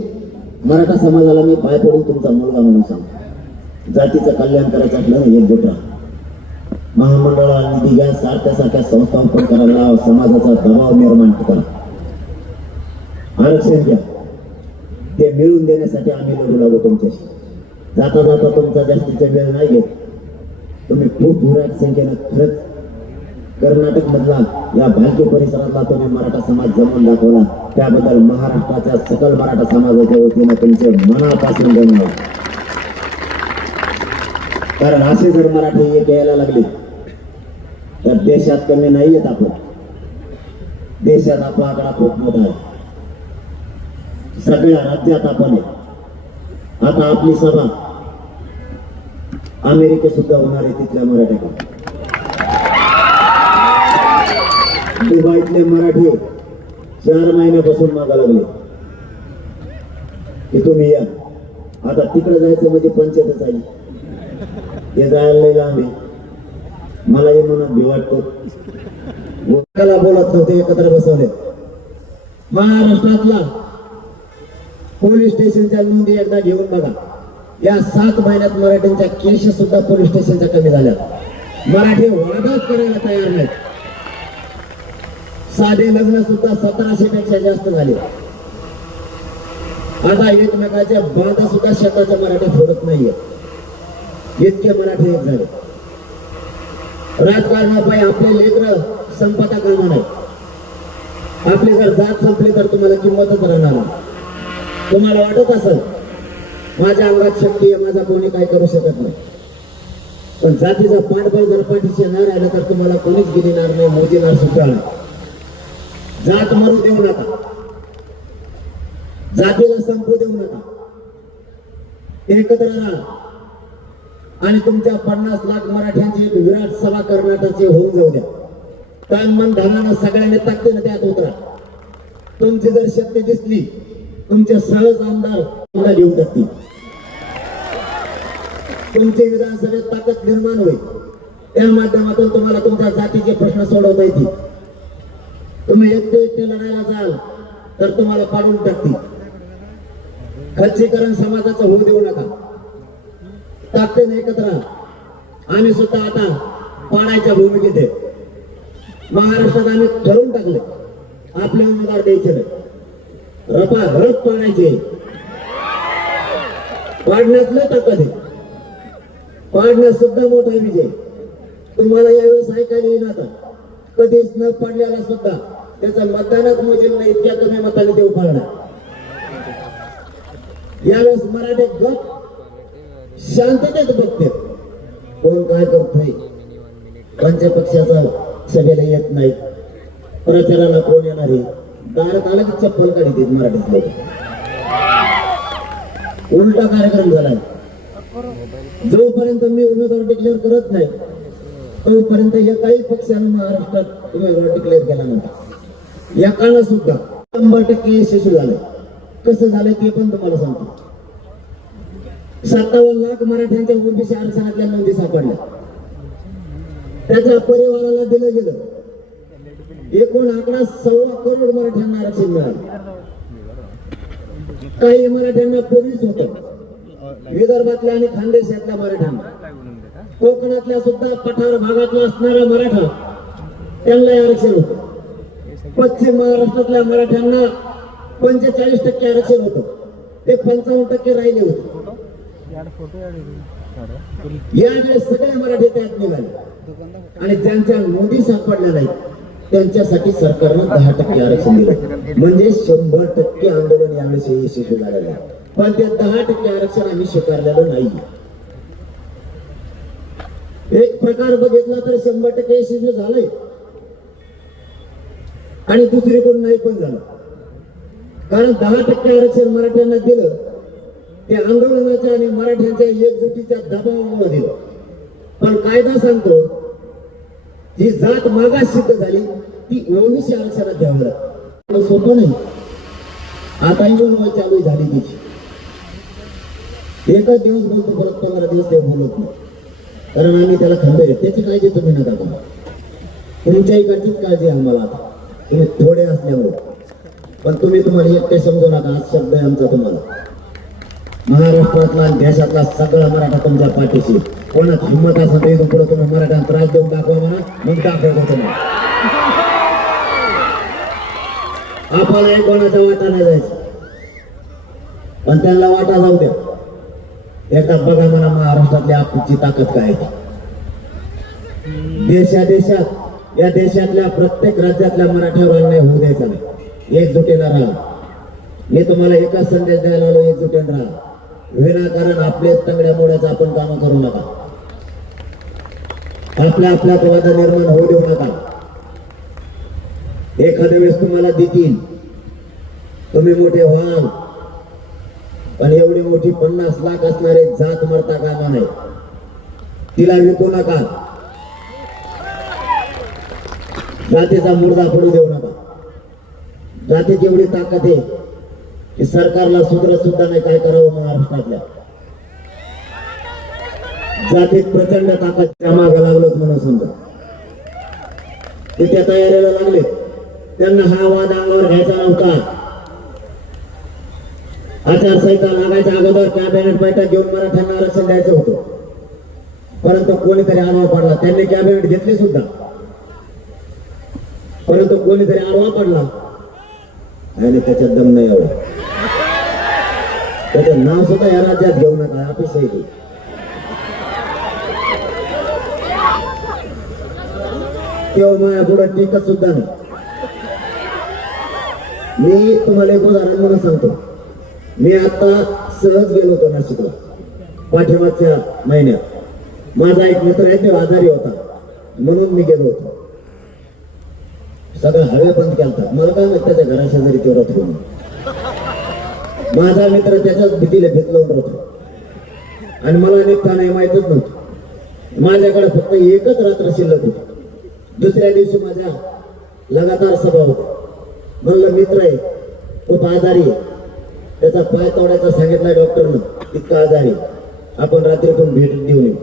मराठा समाजाला मी पाय पडून तुमचा मुलगा म्हणून सांगतो. जातीचं कल्याण करायचं असलं ना एकजूट राहा. महामंडळाला निधी घ्या. सारख्या संस्था ओपन करायला समाजाचा दबाव निर्माण करा. आरक्षण घ्या. ते मिळून देण्यासाठी आम्ही लढू लागू तुमच्याशी. जाता जाता तुमचा जास्तीचा वेळ नाही घेत. तुम्ही खूप भुराट संख्येनं खरंच कर्नाटक मधला या भालकी परिसरातला तुम्ही मराठा समाज जमून दाखवला. त्याबद्दल महाराष्ट्राच्या सकल मराठा समाजाच्या वतीनं तुमचे मनापासून धन्यवाद. कारण असे जर मराठी एक यायला लागले तर देशात कमी नाही येत आपण. देशात आपला आकडा खूप मोठा आहे. सगळ्या राज्यात आपण आहे. आता आपली सभा अमेरिकेत सुद्धा होणार आहे तिथल्या मराठ्याकडे. दुबईतले मराठी 4 महिन्यापासून मागा लागले की तुम्ही या. आता तिकडे जायचं म्हणजे पंचायतच आली. हे जायला लई लांब आहे. मला हे मनात भी वाटतो. गोकाला बोलत नव्हते, एकत्र बसवले. महाराष्ट्रातला पोलीस स्टेशनच्या नोंदी एकदा घेऊन बघा. या 7 महिन्यात मराठ्यांच्या केसेस सुद्धा पोलीस स्टेशनच्या कमी झाल्या. मराठी वादाच करायला तयार नाहीत. साधे लग्न सुद्धा 1700 पेक्षा जास्त झाले. आता एकमेकाच्या बांधा सुद्धा शेताच्या मराठी फोडत नाहीये. इतके मराठी एक झाले. राजकारणापायी आपले लेकर संपता कामा नाही. आपली जर जात संपली तर तुम्हाला किंमतच राहणार नाही. तुम्हाला वाटत असेल माझ्या अंगात शक्ती आहे, माझा कोणी काय करू शकत नाही. पण जातीचा पाठबळ जर पाठीशी न राहिला तर तुम्हाला कोणीच गिरणार नाही, मोजणार सुद्धा नाही. जात मरू देऊ नका, जातीला संपू देऊ नका. एकत्र राहा आणि तुमच्या 50 लाख मराठ्यांची एक विराट सभा कर्नाटकची होऊन जाऊ द्या. तन मन धनानं सगळ्यांनी ताकदीनं त्यात उतरा. तुमची जर शक्ती दिसली तुमचे सहज आमदार घेऊ टाकतील. तुमची विधानसभेत ताकद निर्माण होईल. त्या माध्यमातून तुम्हाला तुमच्या जातीचे प्रश्न सोडवता येतील. तुम्ही एकटे लढायला जाल तर तुम्हाला पाडून टाकतील. खच्चीकरण समाजाचं होऊ देऊ नका. ताकदीने एकत्र राहा. आम्ही सुद्धा आता पाडायच्या भूमिकेत आहे. महाराष्ट्रात आम्ही ठरवून टाकले आपले उमेदवार द्यायचे नाही, रपारप पाडायचे. पाडण्यातलं ताकद आहे. पाडण्यात सुद्धा मोठा विजय तुम्हाला यावेळेस ऐकायला येईल. आता कधीच न पाडल्याला सुद्धा त्याचं मतदानच मोजेल नाही, इतक्या कमी मताने देऊ पाडणार. यावेळेस मराठी गप शांततेत बघते कोण काय करतोय. पंचपक्षाचा सभेला येत नाही, प्रचाराला कोण येणार आहे. दारात आला की चप्पल काढी देत मराठीत लोक. उलटा कार्यक्रम झालाय. जोपर्यंत मी उमेदवार डिक्लेअर करत नाही तोपर्यंत एकाही पक्षानं महाराष्ट्रात उमेदवार डिक्लेअर केला नव्हता. एकानं सुद्धा 100% यशस्वी झालंय. कसं झालंय ते पण तुम्हाला सांगतो. 57 लाख मराठ्यांच्या ओबीसी आरक्षणातल्या नोंदी सापडल्या. त्याच्या परिवाराला दिलं गेलं. एकूण आकडा 1.25 करोड मराठ्यांना आरक्षण मिळालं. काही मराठ्यांना पूर्वीच होतं. विदर्भातल्या आणि खानदेशातल्या मराठ्यांना, कोकणातल्या सुद्धा पठार भागातला असणारा मराठा त्यांना आरक्षण होतं. पश्चिम महाराष्ट्रातल्या मराठ्यांना 45% आरक्षण होतं. ते 55% राहिले होते. यावेळेस सगळे मराठी त्यात निघाले आणि ज्यांच्या नोंदी सापडल्या नाहीत त्यांच्यासाठी सरकारनं 10% आरक्षण दिलं. म्हणजे 100% आंदोलन यावेळेस यशस्वी झालेलं आहे. पण ते 10% आरक्षण आम्ही स्वीकारलेलं नाही. एक प्रकार बघितला तर 100% यशस्वी झालंय आणि दुसरीकडून नाही पण झालं. कारण 10% आरक्षण मराठ्यांना दिलं ते आंदोलनाच्या आणि मराठ्यांच्या एकजुटीच्या दबावामुळे दिलं. पण कायदा सांगतो जी जात मागास सिद्ध झाली ती ओबीसी आरक्षणात द्यावं लागतं. सोपं नाही. आता येऊन चालू झाली तिची. एकच दिवस बोलतो, परत 15 दिवस ते बोलत नाही. कारण आम्ही त्याला खंबीर. त्याची काळजी तुम्ही नका करू. तुमच्या इकडचीच काळजी आम्हाला. आता तुम्ही थोडे असल्यामुळे. पण तुम्ही तुम्हाला एकटे समजू नका. आज शब्द आहे आमचा तुम्हाला. महाराष्ट्रातला आणि देशातला सगळा मराठा तुमच्या पाठीशी. कोणाच हिंमत असं ते पुढे तुम्ही मराठा त्रास देऊन दाखवा म्हणा, मग दाखवतो तुम्हाला. आपल्याला कोणाचा वाटा नाही जायचा. पण त्यांना वाटा जाऊ द्या. एकदा बघा म्हणा महाराष्ट्रातल्या आपली ताकद काय आहे. देशात या देशातल्या प्रत्येक राज्यातल्या मराठ्यावर अन्याय होऊ द्यायचा नाही. एकजुटीनं राहा. मी तुम्हाला एकच संदेश द्यायला आलो, एकजुटीनं राहा. विनाकारण आपले तंगड्या मोड्याचं आपण कामं करू नका. आपल्या आपल्यात वाद निर्माण होऊ देऊ नका. एखाद्या वेळेस तुम्हाला देतील, तुम्ही मोठे व्हाल, पण एवढी मोठी 50 लाख असणारे जात मरता कामा नाही. तिला विकू नका, जातीचा मुर्दा पडू देऊ नका. जातीत एवढी ताकद आहे की सरकारला सुधरत सुद्धा नाही काय करावं. महाराष्ट्रातल्या जातीत प्रचंड ताकदच्या मागे लागलोच म्हणून समजा. ते त्या तयारीला लागले. त्यांना हा वाद अंगावर घ्यायचा नव्हता. आचारसंहिता लागायच्या अगोदर कॅबिनेट बैठक घेऊन मराठ्यांना आरक्षण द्यायचं होतं, परंतु कोणीतरी आडवा पडला. त्यांनी कॅबिनेट घेतली सुद्धा, परंतु कोणीतरी आडवा पडला आणि त्याच्यात दम नाही एवढा. त्याचं नाव सुद्धा या राज्यात घेऊ नका. ऑफिस आहे ते. तेव्हा माझ्या पुढे टीकत सुद्धा नाही. मी तुम्हाला एक उदाहरण म्हणून सांगतो. मी आता सहज गेलो होतो नाशिकला पाठीमागच्या महिन्यात. माझा एक मित्र आहे, ते आजारी होता म्हणून मी गेलो होतो. सगळं हवे बंद केलता. मला काय माहित त्याच्या घराशेजारी तेवढा ठेवून. माझा मित्र त्याच्याच भीतीला भीत लावून राहतो आणि मला निघता नाही माहितच नव्हतं. माझ्याकडे फक्त एकच रात्र शिल्लक होती. दुसऱ्या दिवशी माझ्या लगातार सभा होती. म्हणलं मित्र आहे, खूप आजारी आहे, त्याचा पाय तोडायचा सांगितला डॉक्टरनं, इतका आजारी, आपण रात्रीतून भेट देऊन येऊ.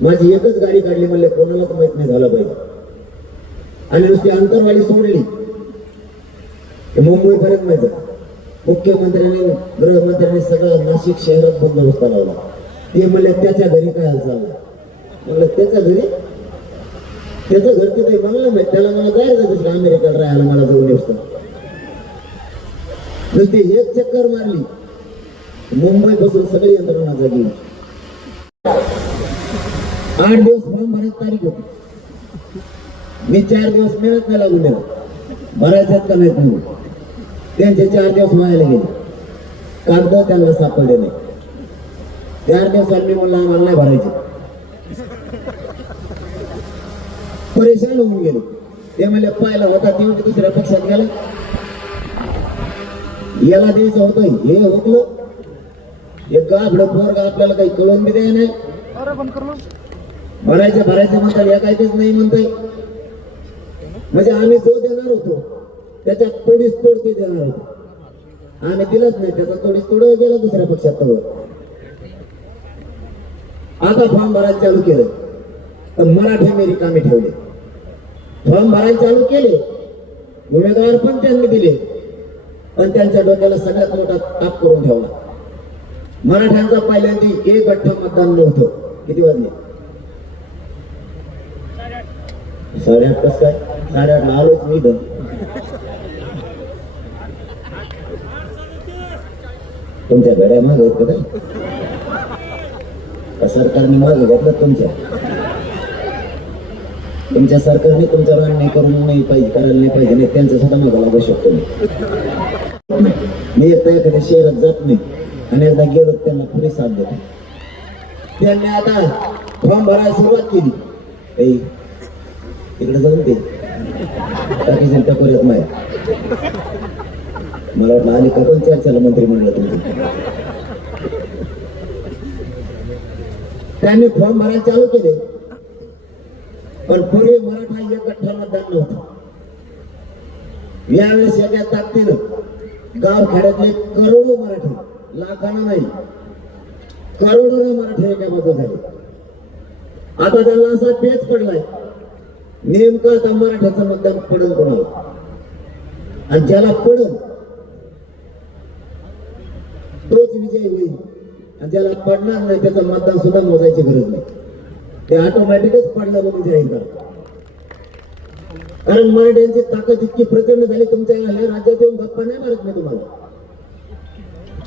माझी एकच गाडी काढली. म्हणले कोणालाच माहित नाही झालं पाहिजे. आणि नुसती अंतरवाली सोडली मुंबईपर्यंत माहिती. मुख्यमंत्र्यांनी गृहमंत्र्यांनी सगळं नाशिक शहरात बंदोबस्त लावला. ते म्हणले त्याच्या घरी काय हालचाल. म्हणलं त्याच्या घरी, त्याचं घर तिथे मला माहित. त्याला मला जायचं दुसरं अमेरिकेला राहायला, मला जाऊन येऊ. नुसती एक चक्कर मारली, मुंबई पासून सगळी यंत्रणा जागी. 8 दिवस फॉर्म भरायची तारीख होती. मी 4 दिवस मेहनत नाही लागून दिला. भरायच्यात का नाहीत म्हणून. त्यांचे 4 दिवस व्हायला गेले. कागद त्यांना सापडले नाही. 4 दिवसांनी मी म्हणलं आम्हाला नाही भरायचे. परेशान होऊन गेले. ते म्हणले पाहिला होता तेव्हा दुसऱ्या पक्षात गेला, याला द्यायचं होतं, हे होतं. एक गाभडं पोरगा आपल्याला काही कळून बी द्याय नाही. भरायचे म्हणतात, या काहीच नाही म्हणताय. म्हणजे आम्ही जो देणार होतो त्याच्यात तोडीस तोड ते देणार होतो. आम्ही दिलंच नाही. त्याचा तोडीस तोड गेला दुसऱ्या पक्षात. आता फॉर्म भरायला चालू केलं तर मराठी मी रिकामी ठेवले. फॉर्म भरायला चालू केले, उमेदवार पण त्यांनी दिले, पण त्यांच्या डोक्याला सगळ्यात मोठा ताप करून ठेवला. मराठ्यांचा पहिल्यांदा 1 गठ्ठा मतदान नव्हतं. किती वाजले? 8:30. कसं काय 8:30 आलोच मी इथं. तुमच्या घड्या माग होत का सरकारने माग घेतलं? तुमच्या सरकारने तुमचं रान करून नाही पाहिजे, करायला नाही पाहिजे. नाही त्यांचं सुद्धा मागं लागू शकतो. मी एकदा एखाद्या शहरात जात नाही आणि एकदा गेलो त्यांना पुढे साथ देतो. त्यांनी आता फॉर्म भरायला सुरुवात केली. तिकडे जाऊन ते टाकीचे टकोर येत नाही. मला वाटलं आली का कोण चर्चेला मंत्रिमंडळ तुमचं. त्यांनी फॉर्म भरायला चालू केले, पण पूर्वी मराठा 1 गठ्ठा मतदान नव्हतं. यावेळेस एका ताकदीनं गाव खेड्यातले करोडो मराठी, लाखांना नाही करोडो मराठी एका बाजू झाले. आता त्यांना असा पेच पडलाय, नेमकं आता मराठ्याचं मतदान पडेल कोणाला, आणि ज्याला पडेल तोच विजय होईल, आणि ज्याला पडणार नाही त्याचं मतदान सुद्धा मोजायची गरज नाही. ते ऑटोमॅटिकच पडलं म्हणून जाहीर करा. कारण मराठ्यांची ताकद इतकी प्रचंड झाली. तुमच्या या राज्यात येऊन गप्पा नाही मारत मी तुम्हाला.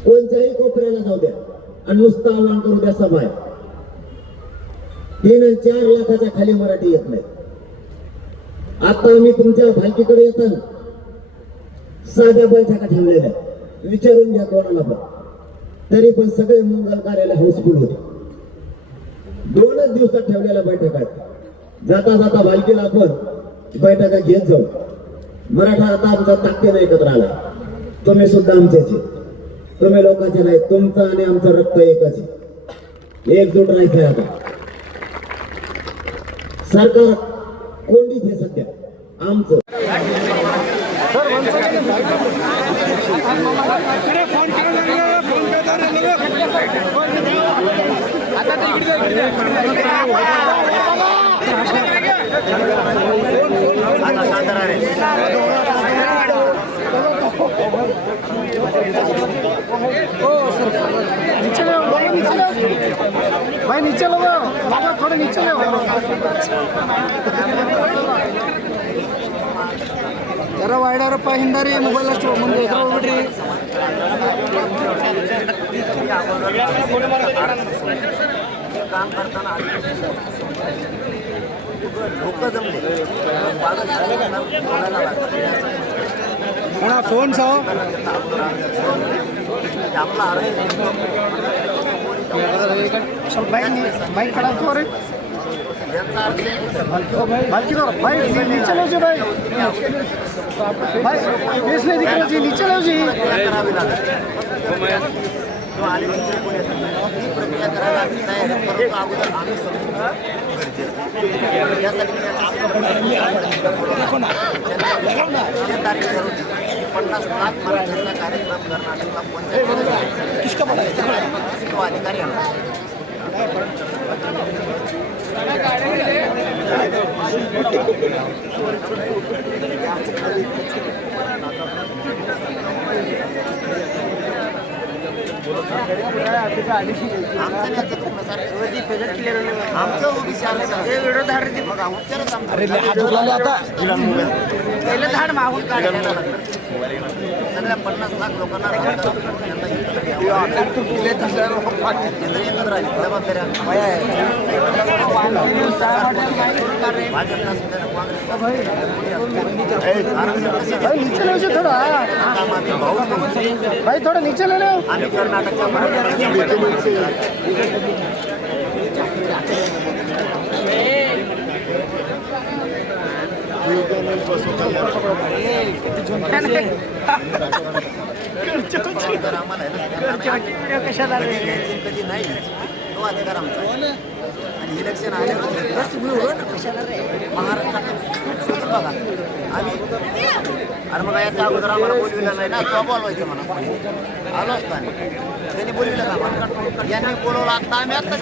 कोणत्याही कोपऱ्याला जाऊ द्या आणि नुसतं आव्हान करू द्या सभा. 3 आणि 4 लाखाच्या खाली मराठी येत नाही. आता मी तुमच्या भालकीकडे येताना साध्या बैठका ठेवलेल्या, विचारून घ्या कोणाला पण, तरी पण सगळे मंगल कार्यालय हाऊसफुल होते. 2च दिवसात ठेवलेल्या बैठका आहेत. जाता जाता बालकीला आपण बैठका घेत जाऊ. मराठा आता आमचा ताकदीने एकत्र आलाय. तुम्ही सुद्धा आमच्याचे, तुम्ही लोकांचे नाही. तुमचं आणि आमचं रक्त एकच आहे. एकजूट राहायचंय. आता सरकार कोंडीच आहे सध्या आमचं. भाई नीचे लो बाबा, थोड़े नीचे लो. जरा वाईडारप्पा हिंदारी मोबाईल ಮುಂದೆ ಎದುರು ಹೋಗ್ಬಿಡ್ರಿ. काम करताना फोन सो ಸ್ವಲ್ಪ बाइक खड़ा हो रे बाइक नीचे लो जी भाई फेस नहीं दिख रहा जी, नीचे लो जी. प्रक्रिया करायला तयार आहे, परंतु अगोदर आम्ही यासाठी 50 लाख मराठ्यांचा कार्यक्रम कर्नाटकला तो अधिकारी आला. आमचं ओबीसी पहिलं झाड मागून काढायला सगळ्या 50 लाख लोकांना नीचे लो जी थोड़ा भाई, थोड़ा नीचे ले लो. आम्ही कर्नाटकच्या कधी नाही तो अधिकार आमचा. आणि इलेक्शन आल्यावर महाराष्ट्रात बघा आम्ही अरे मग याच्या अगोदर आम्हाला बोलविलं नाही ना, तो बोलवायचं म्हणा. आलो असतो आम्ही, त्यांनी बोलविलं का यांनी बोलवलं. आता आम्ही आत्ता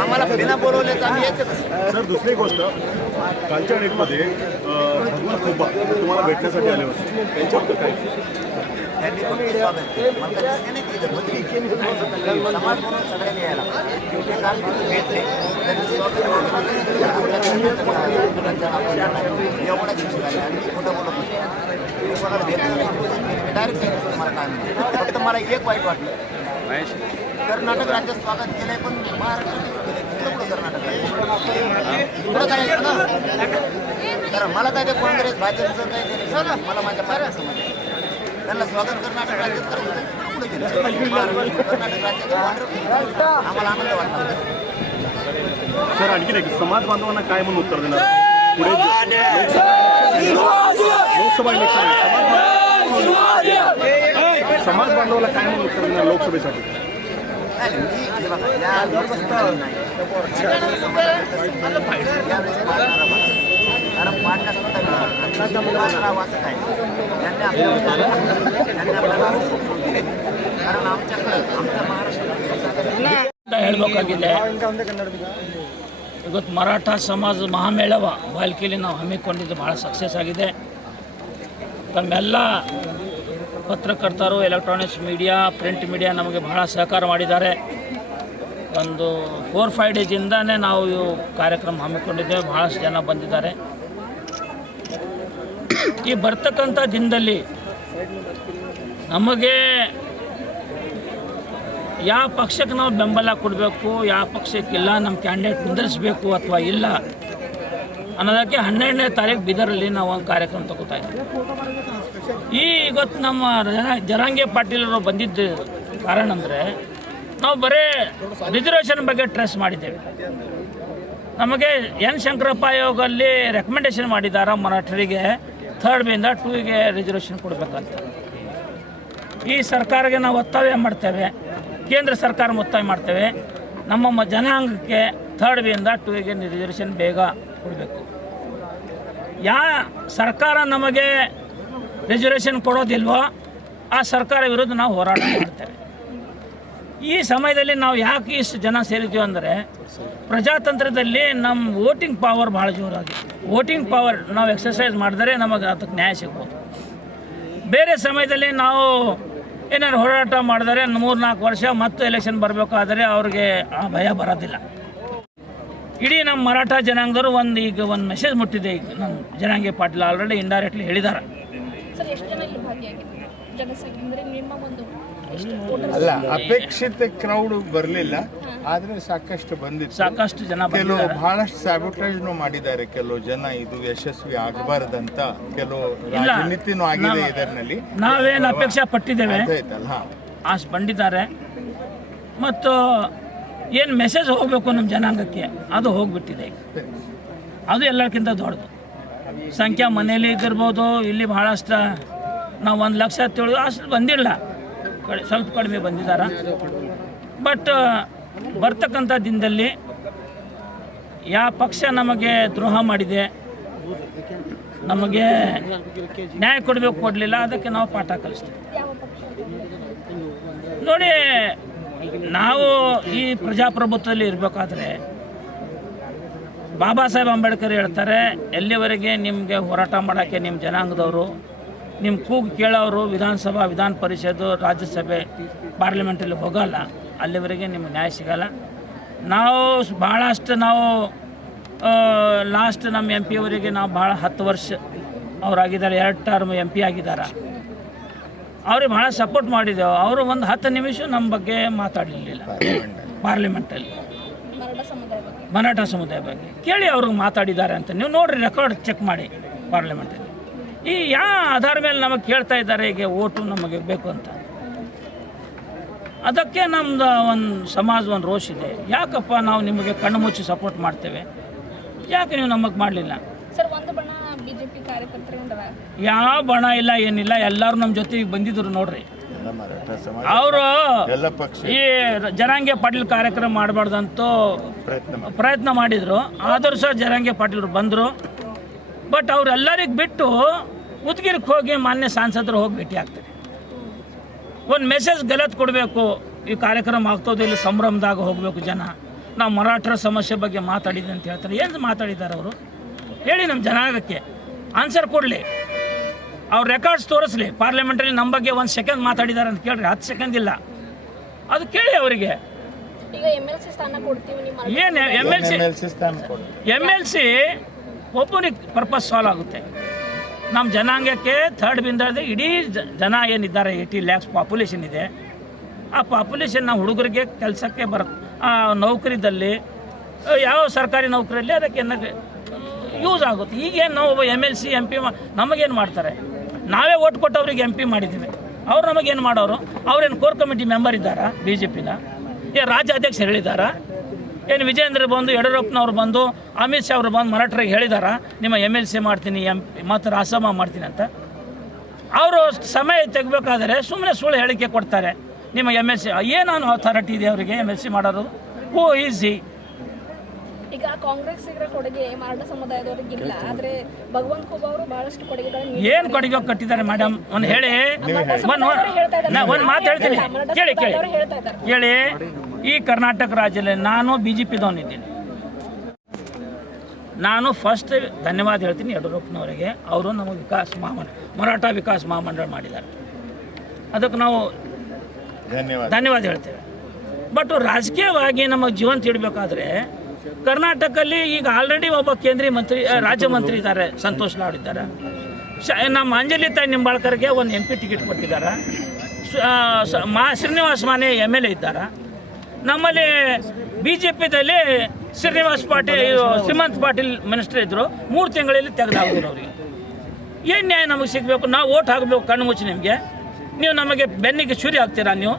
आम्हाला बिना बोलवले तर आम्ही यायचं. सर दुसरी गोष्ट, कालच्या डेटमध्ये भगवान खोबा तुम्हाला भेटण्यासाठी आले होते, त्यांच्याबद्दल काय? त्यांनी फक्त स्वागत केलं. मला काही नाही केलं, समाज म्हणून सगळ्यांनी यायला ते काल तिथे भेटले. त्यांनी स्वागत एवढा दिवशी झाले आणि मी खोटं बोलत होते. मी कोणाला भेटलं नाही, डायरेक्ट सांगितलं मला काय नाही. फक्त मला एक वाईट वाटलं, कर्नाटक राज्यात स्वागत केलंय पण महाराष्ट्रात कुठं कर्नाटक कुठं करायचं ना. तर मला काय ते काँग्रेस भाजपचं काय मला माझ्या पार्टी समज त्यांना स्वागत कर्नाटक राज्यात करायचं पुढे गेलं. कर्नाटक राज्यात आम्हाला आनंद वाटला. सर आणखी नाही, समाज बांधवांना काय म्हणून उत्तर देणार पुढे लोकसभा इलेक्शन आहे, समाज बांधवाला काय म्हणून उत्तर देणार लोकसभेसाठी? कारण आमच्याकडे आमच्या महाराष्ट्रात ಹೇಳಬೇಕಾಗಿದೆ. ಇವತ್ತು ಮರಾಠ ಸಮಾಜ ಮಹಾಮೇಳವ ಬಾಲ್ಕಿಯಲ್ಲಿ ನಾವು ಹಮ್ಮಿಕೊಂಡಿದ್ದು ಭಾಳ ಸಕ್ಸಸ್ ಆಗಿದೆ. ತಮ್ಮೆಲ್ಲ ಪತ್ರಕರ್ತರು, ಎಲೆಕ್ಟ್ರಾನಿಕ್ಸ್ ಮೀಡಿಯಾ, ಪ್ರಿಂಟ್ ಮೀಡಿಯಾ ನಮಗೆ ಬಹಳ ಸಹಕಾರ ಮಾಡಿದ್ದಾರೆ. ಒಂದು 4-5 ಡೇಸಿಂದನೇ ನಾವು ಇವು ಕಾರ್ಯಕ್ರಮ ಹಮ್ಮಿಕೊಂಡಿದ್ದೇವೆ. ಭಾಳಷ್ಟು ಜನ ಬಂದಿದ್ದಾರೆ. ಈ ಬರ್ತಕ್ಕಂಥ ದಿನದಲ್ಲಿ ನಮಗೆ ಯಾವ ಪಕ್ಷಕ್ಕೆ ನಾವು ಬೆಂಬಲ ಕೊಡಬೇಕು, ಯಾವ ಪಕ್ಷಕ್ಕಿಲ್ಲ, ನಮ್ಮ ಕ್ಯಾಂಡಿಡೇಟ್ ನಿಂದಿರಿಸಬೇಕು ಅಥವಾ ಇಲ್ಲ ಅನ್ನೋದಕ್ಕೆ 12ನೇ ತಾರೀಕು ಬೀದರಲ್ಲಿ ನಾವು ಒಂದು ಕಾರ್ಯಕ್ರಮ ತಗೋತಾ ಇದ್ದೀವಿ. ಇವತ್ತು ನಮ್ಮ ಜರಾಂಗೆ ಪಾಟೀಲರು ಬಂದಿದ್ದ ಕಾರಣ ಅಂದರೆ ನಾವು ಬರೀ ರಿಸರ್ವೇಷನ್ ಬಗ್ಗೆ ಟ್ರೆಸ್ ಮಾಡಿದ್ದೇವೆ. ನಮಗೆ ಎನ್ ಶಂಕರಪ್ಪ ಆಯೋಗಲ್ಲಿ ರೆಕಮೆಂಡೇಶನ್ ಮಾಡಿದ್ದಾರೆ ಮರಾಠರಿಗೆ 3rd ಬಿಂದ 2ಗೆ ರಿಸರ್ವೇಷನ್ ಕೊಡಬೇಕಂತ. ಈ ಸರ್ಕಾರಕ್ಕೆ ನಾವು ಒತ್ತಾಯ ಮಾಡ್ತೇವೆ, ಕೇಂದ್ರ ಸರ್ಕಾರ ಒತ್ತಾಯ ಮಾಡ್ತೇವೆ, ನಮ್ಮ ಜನಾಂಗಕ್ಕೆ 3rd ಬಿಂದ 2ಗೆ ರಿಸರ್ವೇಷನ್ ಬೇಗ ಕೊಡಬೇಕು. ಸರ್ಕಾರ ನಮಗೆ ರಿಸರ್ವೇಷನ್ ಕೊಡೋದಿಲ್ವೋ ಆ ಸರ್ಕಾರ ವಿರುದ್ಧ ನಾವು ಹೋರಾಟ ಮಾಡ್ತೇವೆ. ಈ ಸಮಯದಲ್ಲಿ ನಾವು ಯಾಕೆ ಇಷ್ಟು ಜನ ಸೇರಿದ್ದೀವಿ ಅಂದರೆ, ಪ್ರಜಾತಂತ್ರದಲ್ಲಿ ನಮ್ಮ ವೋಟಿಂಗ್ ಪವರ್ ಭಾಳ ಜೋರಾಗಿ, ವೋಟಿಂಗ್ ಪವರ್ ನಾವು ಎಕ್ಸರ್ಸೈಸ್ ಮಾಡಿದರೆ ನಮಗೆ ಅದಕ್ಕೆ ನ್ಯಾಯ ಸಿಗ್ಬೋದು. ಬೇರೆ ಸಮಯದಲ್ಲಿ ನಾವು ಏನಾದ್ರು ಹೋರಾಟ ಮಾಡಿದರೆ 3-4 ವರ್ಷ ಮತ್ತೆ ಎಲೆಕ್ಷನ್ ಬರಬೇಕಾದ್ರೆ ಅವ್ರಿಗೆ ಆ ಭಯ ಬರೋದಿಲ್ಲ. ಇಡೀ ನಮ್ಮ ಮರಾಠ ಜನಾಂಗದವರು ಈಗ ಒಂದು ಮೆಸೇಜ್ ಮುಟ್ಟಿದೆ. ಈಗ ನಮ್ಮ ಜನಾಂಗಿ ಪಾಟೀಲ್ ಆಲ್ರೆಡಿ ಇಂಡೈರೆಕ್ಟ್ಲಿ ಹೇಳಿದ್ದಾರೆ. ಅಲ್ಲ, ಅಪೇಕ್ಷಿತ ಕ್ರೌಡ್ ಬರಲಿಲ್ಲ, ಆದ್ರೆ ಸಾಕಷ್ಟು ಬಂದಿತ್ತು. ಸಾಕಷ್ಟು ಜನ ಕೆಲವು ಬಹಳಷ್ಟು ಸ್ಯಾಬೋಟೇಜ್ನು ಮಾಡಿದ್ದಾರೆ. ಕೆಲವು ಜನ ಇದು ಯಶಸ್ವಿ ಆಗಬಾರ್ದಂತ ಕೆಲವು ರಾಜನೀತಿನೂ ಆಗಿದೆ ಇದರಲ್ಲಿ. ನಾವೇನು ಅಪೇಕ್ಷೆ ಪಟ್ಟಿದ್ದೇವೆ ಅಷ್ಟು ಬಂದಿದ್ದಾರೆ. ಮತ್ತು ಏನು ಮೆಸೇಜ್ ಹೋಗಬೇಕು ನಮ್ಮ ಜನಾಂಗಕ್ಕೆ ಅದು ಹೋಗ್ಬಿಟ್ಟಿದೆ. ಅದು ಎಲ್ಲಕ್ಕಿಂತ ದೊಡ್ಡದು. ಸಂಖ್ಯಾ ಮನೆಯಲ್ಲಿ ಇದ್ದಿರ್ಬೋದು, ಇಲ್ಲಿ ಬಹಳಷ್ಟು ನಾವು 1 ಲಕ್ಷ ತಿಳಿದು ಅಷ್ಟು ಬಂದಿಲ್ಲ, ಸ್ವಲ್ಪ ಕಡಿಮೆ ಬಂದಿದ್ದಾರೆ. ಬಟ್ ಬರ್ತಕ್ಕಂಥ ದಿನದಲ್ಲಿ ಯಾವ ಪಕ್ಷ ನಮಗೆ ದ್ರೋಹ ಮಾಡಿದೆ, ನಮಗೆ ನ್ಯಾಯ ಕೊಡಬೇಕು, ಕೊಡಲಿಲ್ಲ, ಅದಕ್ಕೆ ನಾವು ಪಾಠ ಕಲಿಸ್ತೀವಿ. ನೋಡಿ, ನಾವು ಈ ಪ್ರಜಾಪ್ರಭುತ್ವದಲ್ಲಿ ಇರಬೇಕಾದ್ರೆ ಬಾಬಾ ಸಾಹೇಬ್ ಅಂಬೇಡ್ಕರ್ ಹೇಳ್ತಾರೆ, ಎಲ್ಲಿವರೆಗೆ ನಿಮಗೆ ಹೋರಾಟ ಮಾಡೋಕ್ಕೆ ನಿಮ್ಮ ಜನಾಂಗದವರು ನಿಮ್ಮ ಕೂಗು ಕೇಳೋರು ವಿಧಾನಸಭಾ, ವಿಧಾನ ಪರಿಷತ್ತು, ರಾಜ್ಯಸಭೆ, ಪಾರ್ಲಿಮೆಂಟಲ್ಲಿ ಹೋಗಲ್ಲ, ಅಲ್ಲಿವರೆಗೆ ನಿಮಗೆ ನ್ಯಾಯ ಸಿಗಲ್ಲ. ನಾವು ಭಾಳಷ್ಟು ಲಾಸ್ಟ್ ನಮ್ಮ MP ಅವರಿಗೆ ನಾವು ಭಾಳ 10 ವರ್ಷ ಅವರಾಗಿದ್ದಾರೆ, 2 ಟರ್ಮ್ MP ಆಗಿದ್ದಾರೆ. ಅವ್ರಿಗೆ ಭಾಳ ಸಪೋರ್ಟ್ ಮಾಡಿದ್ದೆವು. ಅವರು ಒಂದು 10 ನಿಮಿಷ ನಮ್ಮ ಬಗ್ಗೆ ಮಾತಾಡಲಿಲ್ಲ ಪಾರ್ಲಿಮೆಂಟಲ್ಲಿ. ಮರಾಠ ಸಮುದಾಯ ಬಗ್ಗೆ ಕೇಳಿ ಅವ್ರಿಗೆ ಮಾತಾಡಿದ್ದಾರೆ ಅಂತ ನೀವು ನೋಡಿರಿ, ರೆಕಾರ್ಡ್ ಚೆಕ್ ಮಾಡಿ ಪಾರ್ಲಿಮೆಂಟಲ್ಲಿ. ಈ ಯಾವ ಆಧಾರ ಮೇಲೆ ನಮಗೆ ಕೇಳ್ತಾ ಇದ್ದಾರೆ ಈಗ ಓಟು ನಮಗೆ ಬೇಕು ಅಂತ? ಅದಕ್ಕೆ ನಮ್ದು ಒಂದು ಸಮಾಜ ಒಂದು ರೋಷ್ ಇದೆ. ಯಾಕಪ್ಪ ನಾವು ನಿಮಗೆ ಕಣ್ಣು ಮುಚ್ಚಿ ಸಪೋರ್ಟ್ ಮಾಡ್ತೇವೆ, ಯಾಕೆ ನೀವು ನಮಗೆ ಮಾಡಲಿಲ್ಲ? ಯಾವ ಬಣ ಇಲ್ಲ, ಏನಿಲ್ಲ, ಎಲ್ಲರೂ ನಮ್ಮ ಜೊತೆಗೆ ಬಂದಿದ್ರು ನೋಡ್ರಿ. ಅವರು ಈ ಜನಾಂಗಿ ಪಾಟೀಲ್ ಕಾರ್ಯಕ್ರಮ ಮಾಡಬಾರ್ದಂತೂ ಪ್ರಯತ್ನ ಮಾಡಿದರು, ಆದರೂ ಸಹ ಜನಾಂಗಿ ಪಾಟೀಲ್ರು ಬಂದರು. ಬಟ್ ಅವರೆಲ್ಲರಿಗೆ ಬಿಟ್ಟು ಉದ್ಗಿರಿಗೆ ಹೋಗಿ ಮಾನ್ಯ ಸಾಂಸದರು ಹೋಗಿ ಭೇಟಿ ಆಗ್ತಾರೆ. ಒಂದು ಮೆಸೇಜ್ ಗಲತ್ ಕೊಡಬೇಕು, ಈ ಕಾರ್ಯಕ್ರಮ ಆಗ್ತದೆ, ಇಲ್ಲಿ ಸಂಭ್ರಮದಾಗ ಹೋಗಬೇಕು ಜನ, ನಾವು ಮರಾಠರ ಸಮಸ್ಯೆ ಬಗ್ಗೆ ಮಾತಾಡಿದ್ದೆ ಅಂತ ಹೇಳ್ತಾರೆ. ಏನು ಮಾತಾಡಿದ್ದಾರೆ ಅವರು ಹೇಳಿ, ನಮ್ಮ ಜನಾಂಗಕ್ಕೆ ಆನ್ಸರ್ ಕೊಡಲಿ, ಅವ್ರ ರೆಕಾರ್ಡ್ಸ್ ತೋರಿಸ್ಲಿ. ಪಾರ್ಲಿಮೆಂಟಲ್ಲಿ ನಮ್ಮ ಬಗ್ಗೆ 1 ಸೆಕೆಂಡ್ ಮಾತಾಡಿದ್ದಾರೆ ಅಂತ ಕೇಳ್ರಿ, 10 ಸೆಕೆಂಡ್ ಇಲ್ಲ, ಅದು ಕೇಳಿ ಅವರಿಗೆ. ಏನು MLC ಒಬ್ಬನಿಗೆ ಪರ್ಪಸ್ ಸಾಲ್ವ್ ಆಗುತ್ತೆ. ನಮ್ಮ ಜನಾಂಗಕ್ಕೆ 3rd ಬಿಂದ ಇಡೀ ಜನ ಏನಿದ್ದಾರೆ 80 lakhs ಪಾಪ್ಯುಲೇಷನ್ ಇದೆ. ಆ ಪಾಪ್ಯುಲೇಷನ್ ನಾವು ಹುಡುಗರಿಗೆ ಕೆಲಸಕ್ಕೆ ನೌಕರಿದಲ್ಲಿ, ಯಾವ ಸರ್ಕಾರಿ ನೌಕರಿಯಲ್ಲಿ ಅದಕ್ಕೆ ಯೂಸ್ ಆಗುತ್ತೆ. ಈಗೇನು ನಾವು ಒಬ್ಬ MLC MP ನಮಗೇನು ಮಾಡ್ತಾರೆ? ನಾವೇ ಓಟ್ ಕೊಟ್ಟು ಅವ್ರಿಗೆ MP ಮಾಡಿದ್ದೀವಿ, ಅವ್ರು ನಮಗೇನು ಮಾಡೋರು? ಅವ್ರೇನು ಕೋರ್ ಕಮಿಟಿ ಮೆಂಬರ್ ಇದ್ದಾರಾ BJPನ? ರಾಜ್ಯ ಅಧ್ಯಕ್ಷರು ಹೇಳಿದ್ದಾರಾ? ಏನು ವಿಜೇಂದ್ರ ಬಂದು, ಯಡಿಯೂರಪ್ಪನವ್ರು ಬಂದು, ಅಮಿತ್ ಶಾ ಅವರು ಬಂದು ಮರಾಠರಿಗೆ ಹೇಳಿದಾರಾ ನಿಮ್ಮ MLC ಮಾಡ್ತೀನಿ, MP ಮತ್ತು ರಾಜ್ಯಸಭಾ ಮಾಡ್ತೀನಿ ಅಂತ? ಅವರು ಸಮಯ ತೆಗಬೇಕಾದ್ರೆ ಸುಮ್ಮನೆ ಸುಳ್ಳು ಹೇಳಿಕೆ ಕೊಡ್ತಾರೆ. ನಿಮ್ಮ MLC ಏನು ಅಥಾರಿಟಿ ಇದೆ ಅವರಿಗೆ MLC ಮಾಡೋದು? Who is he? ಈಗ ಕಾಂಗ್ರೆಸ್ ಕೊಡುಗೆ ಮರಾಠ ಸಮುದಾಯದವರಿಗಿಲ್ಲ, ಆದರೆ ಭಗವಂತ ಖೂಬ ಅವರು ಬಹಳಷ್ಟು ಕೊಡುಗೆಗಳನ್ನು ಏನು ಕೊಡುಗೆ ಕಟ್ಟಿದ್ದಾರೆ ಮೇಡಮ್? ಒಂದು ಹೇಳಿ, ಒಂದು ಮಾತು ಹೇಳ್ತೀನಿ ಕೇಳಿ ಕೇಳಿ. ಈ ಕರ್ನಾಟಕ ರಾಜ್ಯದಲ್ಲಿ ನಾನು BJPದವನಿದ್ದೀನಿ. ನಾನು ಫಸ್ಟ್ ಧನ್ಯವಾದ ಹೇಳ್ತೀನಿ ಯಡಿಯೂರಪ್ಪನವರಿಗೆ. ಅವರು ನಮಗೆ ಮರಾಠ ವಿಕಾಸ್ ಮಹಾಮಂಡಳ ಮಾಡಿದ್ದಾರೆ, ಅದಕ್ಕೆ ನಾವು ಧನ್ಯವಾದ ಹೇಳ್ತೇವೆ. ಬಟ್ ರಾಜಕೀಯವಾಗಿ ನಮಗೆ ಜೀವನ ತಿಳಬೇಕಾದ್ರೆ ಕರ್ನಾಟಕದಲ್ಲಿ ಈಗ ಆಲ್ರೆಡಿ ಒಬ್ಬ ಕೇಂದ್ರೀಯ ಮಂತ್ರಿ, ರಾಜ್ಯ ಮಂತ್ರಿ ಇದ್ದಾರೆ, ಸಂತೋಷ್ ಲಾಡ್ ಇದ್ದಾರೆ. ನಮ್ಮ ಅಂಜಲಿ ತಾಯಿ ನಿಂಬಾಳ್ಕರ್ಗೆ ಒಂದು MP ಟಿಕೆಟ್ ಕೊಟ್ಟಿದ್ದಾರೆ. ಶ್ರೀನಿವಾಸ್ ಮಾನೆ MLA ಇದ್ದಾರೆ. ನಮ್ಮಲ್ಲಿ BJPದಲ್ಲಿ ಶ್ರೀಮಂತ್ ಪಾಟೀಲ್ ಮಿನಿಸ್ಟರ್ ಇದ್ದರು, 3 ತಿಂಗಳಲ್ಲಿ ತೆಗೆದಾಕಿದ್ರು ಅವರಿಗೆ. ಏನು ನ್ಯಾಯ ನಮಗೆ ಸಿಗಬೇಕು? ನಾವು ಓಟ್ ಹಾಕಬೇಕು ಕಣ್ಣು ಮುಚ್ಚಿ ನಿಮಗೆ, ನೀವು ನಮಗೆ ಬೆನ್ನಿಗೆ ಚೂರಿ ಹಾಕ್ತೀರಾ? ನೀವು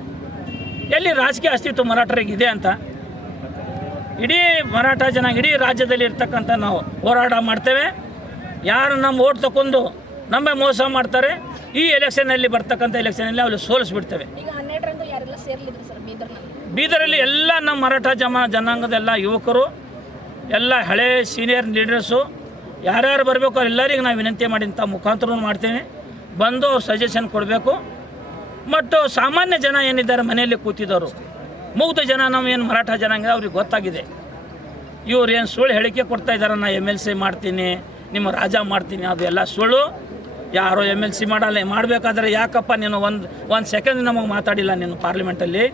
ಎಲ್ಲಿ ರಾಜಕೀಯ ಅಸ್ತಿತ್ವ ಮರಾಠರಿಗೆ ಇದೆ ಅಂತ? ಇಡೀ ಮರಾಠ ಜನ ಇಡೀ ರಾಜ್ಯದಲ್ಲಿ ಇರ್ತಕ್ಕಂಥ ನಾವು ಹೋರಾಟ ಮಾಡ್ತೇವೆ. ಯಾರು ನಮ್ಮ ಓಟ್ ತಗೊಂಡು ನಮಗೆ ಮೋಸ ಮಾಡ್ತಾರೆ, ಈ ಎಲೆಕ್ಷನಲ್ಲಿ ಬರ್ತಕ್ಕಂಥ ಎಲೆಕ್ಷನಲ್ಲಿ ಅವ್ರು ಸೋಲಿಸ್ಬಿಡ್ತೇವೆ. ಈಗ 12ರಂದು ಯಾರೆಲ್ಲ ಸೇರ್ಲಿದ್ರು ಸರ್ ಬೀದರಲ್ಲಿ ಎಲ್ಲ ನಮ್ಮ ಮರಾಠ ಜನಾಂಗದ ಎಲ್ಲ ಯುವಕರು, ಎಲ್ಲ ಹಳೆ ಸೀನಿಯರ್ ಲೀಡರ್ಸು ಯಾರ್ಯಾರು ಬರಬೇಕು ಎಲ್ಲರಿಗೂ ನಾವು ವಿನಂತಿ ಮಾಡಿಂಥ ಮುಖಾಂತರ ಮಾಡ್ತೇವೆ. ಬಂದು ಸಜೆಷನ್ ಕೊಡಬೇಕು. ಮತ್ತು ಸಾಮಾನ್ಯ ಜನ ಏನಿದ್ದಾರೆ ಮನೆಯಲ್ಲಿ ಕೂತಿದ್ದವರು, ಮುಗ್ಧ ಜನ ನಾವೇನು ಮರಾಠ ಜನಾಂಗ ಅವ್ರಿಗೆ ಗೊತ್ತಾಗಿದೆ. ಇವ್ರು ಏನು ಸುಳ್ಳು ಹೇಳಿಕೆ ಕೊಡ್ತಾ ಇದ್ದಾರೆ, ನಾ MLC ಮಾಡ್ತೀನಿ, ನಿಮ್ಮ ರಾಜ ಮಾಡ್ತೀನಿ, ಅದು ಎಲ್ಲ ಸುಳ್ಳು. ಯಾರೋ MLC ಮಾಡಲ್ಲ. ಮಾಡಬೇಕಾದ್ರೆ ಯಾಕಪ್ಪ ನೀನು ಒಂದು ಸೆಕೆಂಡ್ ನಮಗೆ ಮಾತಾಡಿಲ್ಲ ನೀನು ಪಾರ್ಲಿಮೆಂಟಲ್ಲಿ?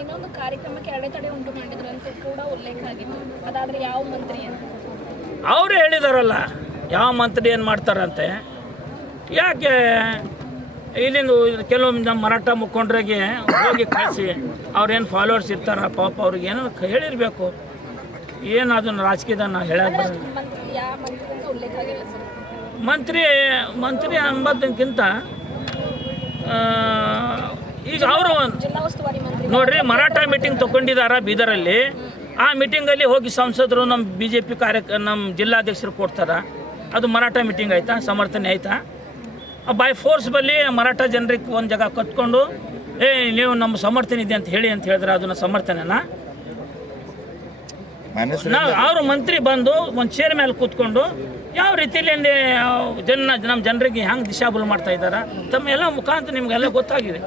ಇನ್ನೊಂದು ಕಾರ್ಯಕ್ರಮಕ್ಕೆ ಅಡೆತಡೆ ಉಂಟು ಮಾಡಿದ್ರು ಅಂತ ಕೂಡ ಉಲ್ಲೇಖ ಆಗಿತ್ತು. ಅದಾದರೆ ಯಾವ ಮಂತ್ರಿ ಅಂತ ಅವರೇ ಹೇಳಿದಾರಲ್ಲ, ಯಾವ ಮಂತ್ರಿ ಏನು ಮಾಡ್ತಾರಂತೆ. ಯಾಕೆ ಇಲ್ಲಿಂದ ಕೆಲವೊಮ್ಮೆ ನಮ್ಮ ಮರಾಠ ಮುಖಂಡರಿಗೆ ಹೋಗಿ ಕಳಿಸಿ ಅವ್ರೇನು ಫಾಲೋವರ್ಸ್ ಇರ್ತಾರ ಪಾಪ ಅವ್ರಿಗೆ ಏನೋ ಹೇಳಿರಬೇಕು. ಏನು ಅದನ್ನು ರಾಜಕೀಯದ ನಾವು ಹೇಳೋದು ಮಂತ್ರಿ ಅಂಬೋದಕ್ಕಿಂತ ಈಗ ಅವರು ನೋಡ್ರಿ ಮರಾಠ ಮೀಟಿಂಗ್ ತಗೊಂಡಿದ್ದಾರ ಬೀದರಲ್ಲಿ. ಆ ಮೀಟಿಂಗಲ್ಲಿ ಹೋಗಿ ಸಂಸದರು ನಮ್ಮ BJP ನಮ್ಮ ಜಿಲ್ಲಾಧ್ಯಕ್ಷರು ಕೊಡ್ತಾರ. ಅದು ಮರಾಠ ಮೀಟಿಂಗ್ ಆಯ್ತಾ? ಸಮರ್ಥನೆ ಆಯ್ತಾ? ಬೈ ಫೋರ್ಸ್ ಬಲ್ಲಿ ಮರಾಠ ಜನರಿಗೆ ಒಂದು ಜಾಗ ಕತ್ಕೊಂಡು ನೀವು ನಮ್ಮ ಸಮರ್ಥನೆ ಇದೆ ಅಂತ ಹೇಳಿದ್ರೆ ಅದನ್ನ ಸಮರ್ಥನೆನಾ? ಅವರು ಮಂತ್ರಿ ಬಂದು ಒಂದು ಚೇರ್ ಮೇಲೆ ಕೂತ್ಕೊಂಡು ಯಾವ ರೀತಿಯಲ್ಲಿ ನಮ್ಮ ಜನರಿಗೆ ಹೆಂಗೆ ದಿಶಾಬುಲ್ ಮಾಡ್ತಾ ಇದ್ದಾರೆ ತಮ್ಮ ಎಲ್ಲ ಮುಖಾಂತರ ನಿಮಗೆಲ್ಲ ಗೊತ್ತಾಗಿದೆ.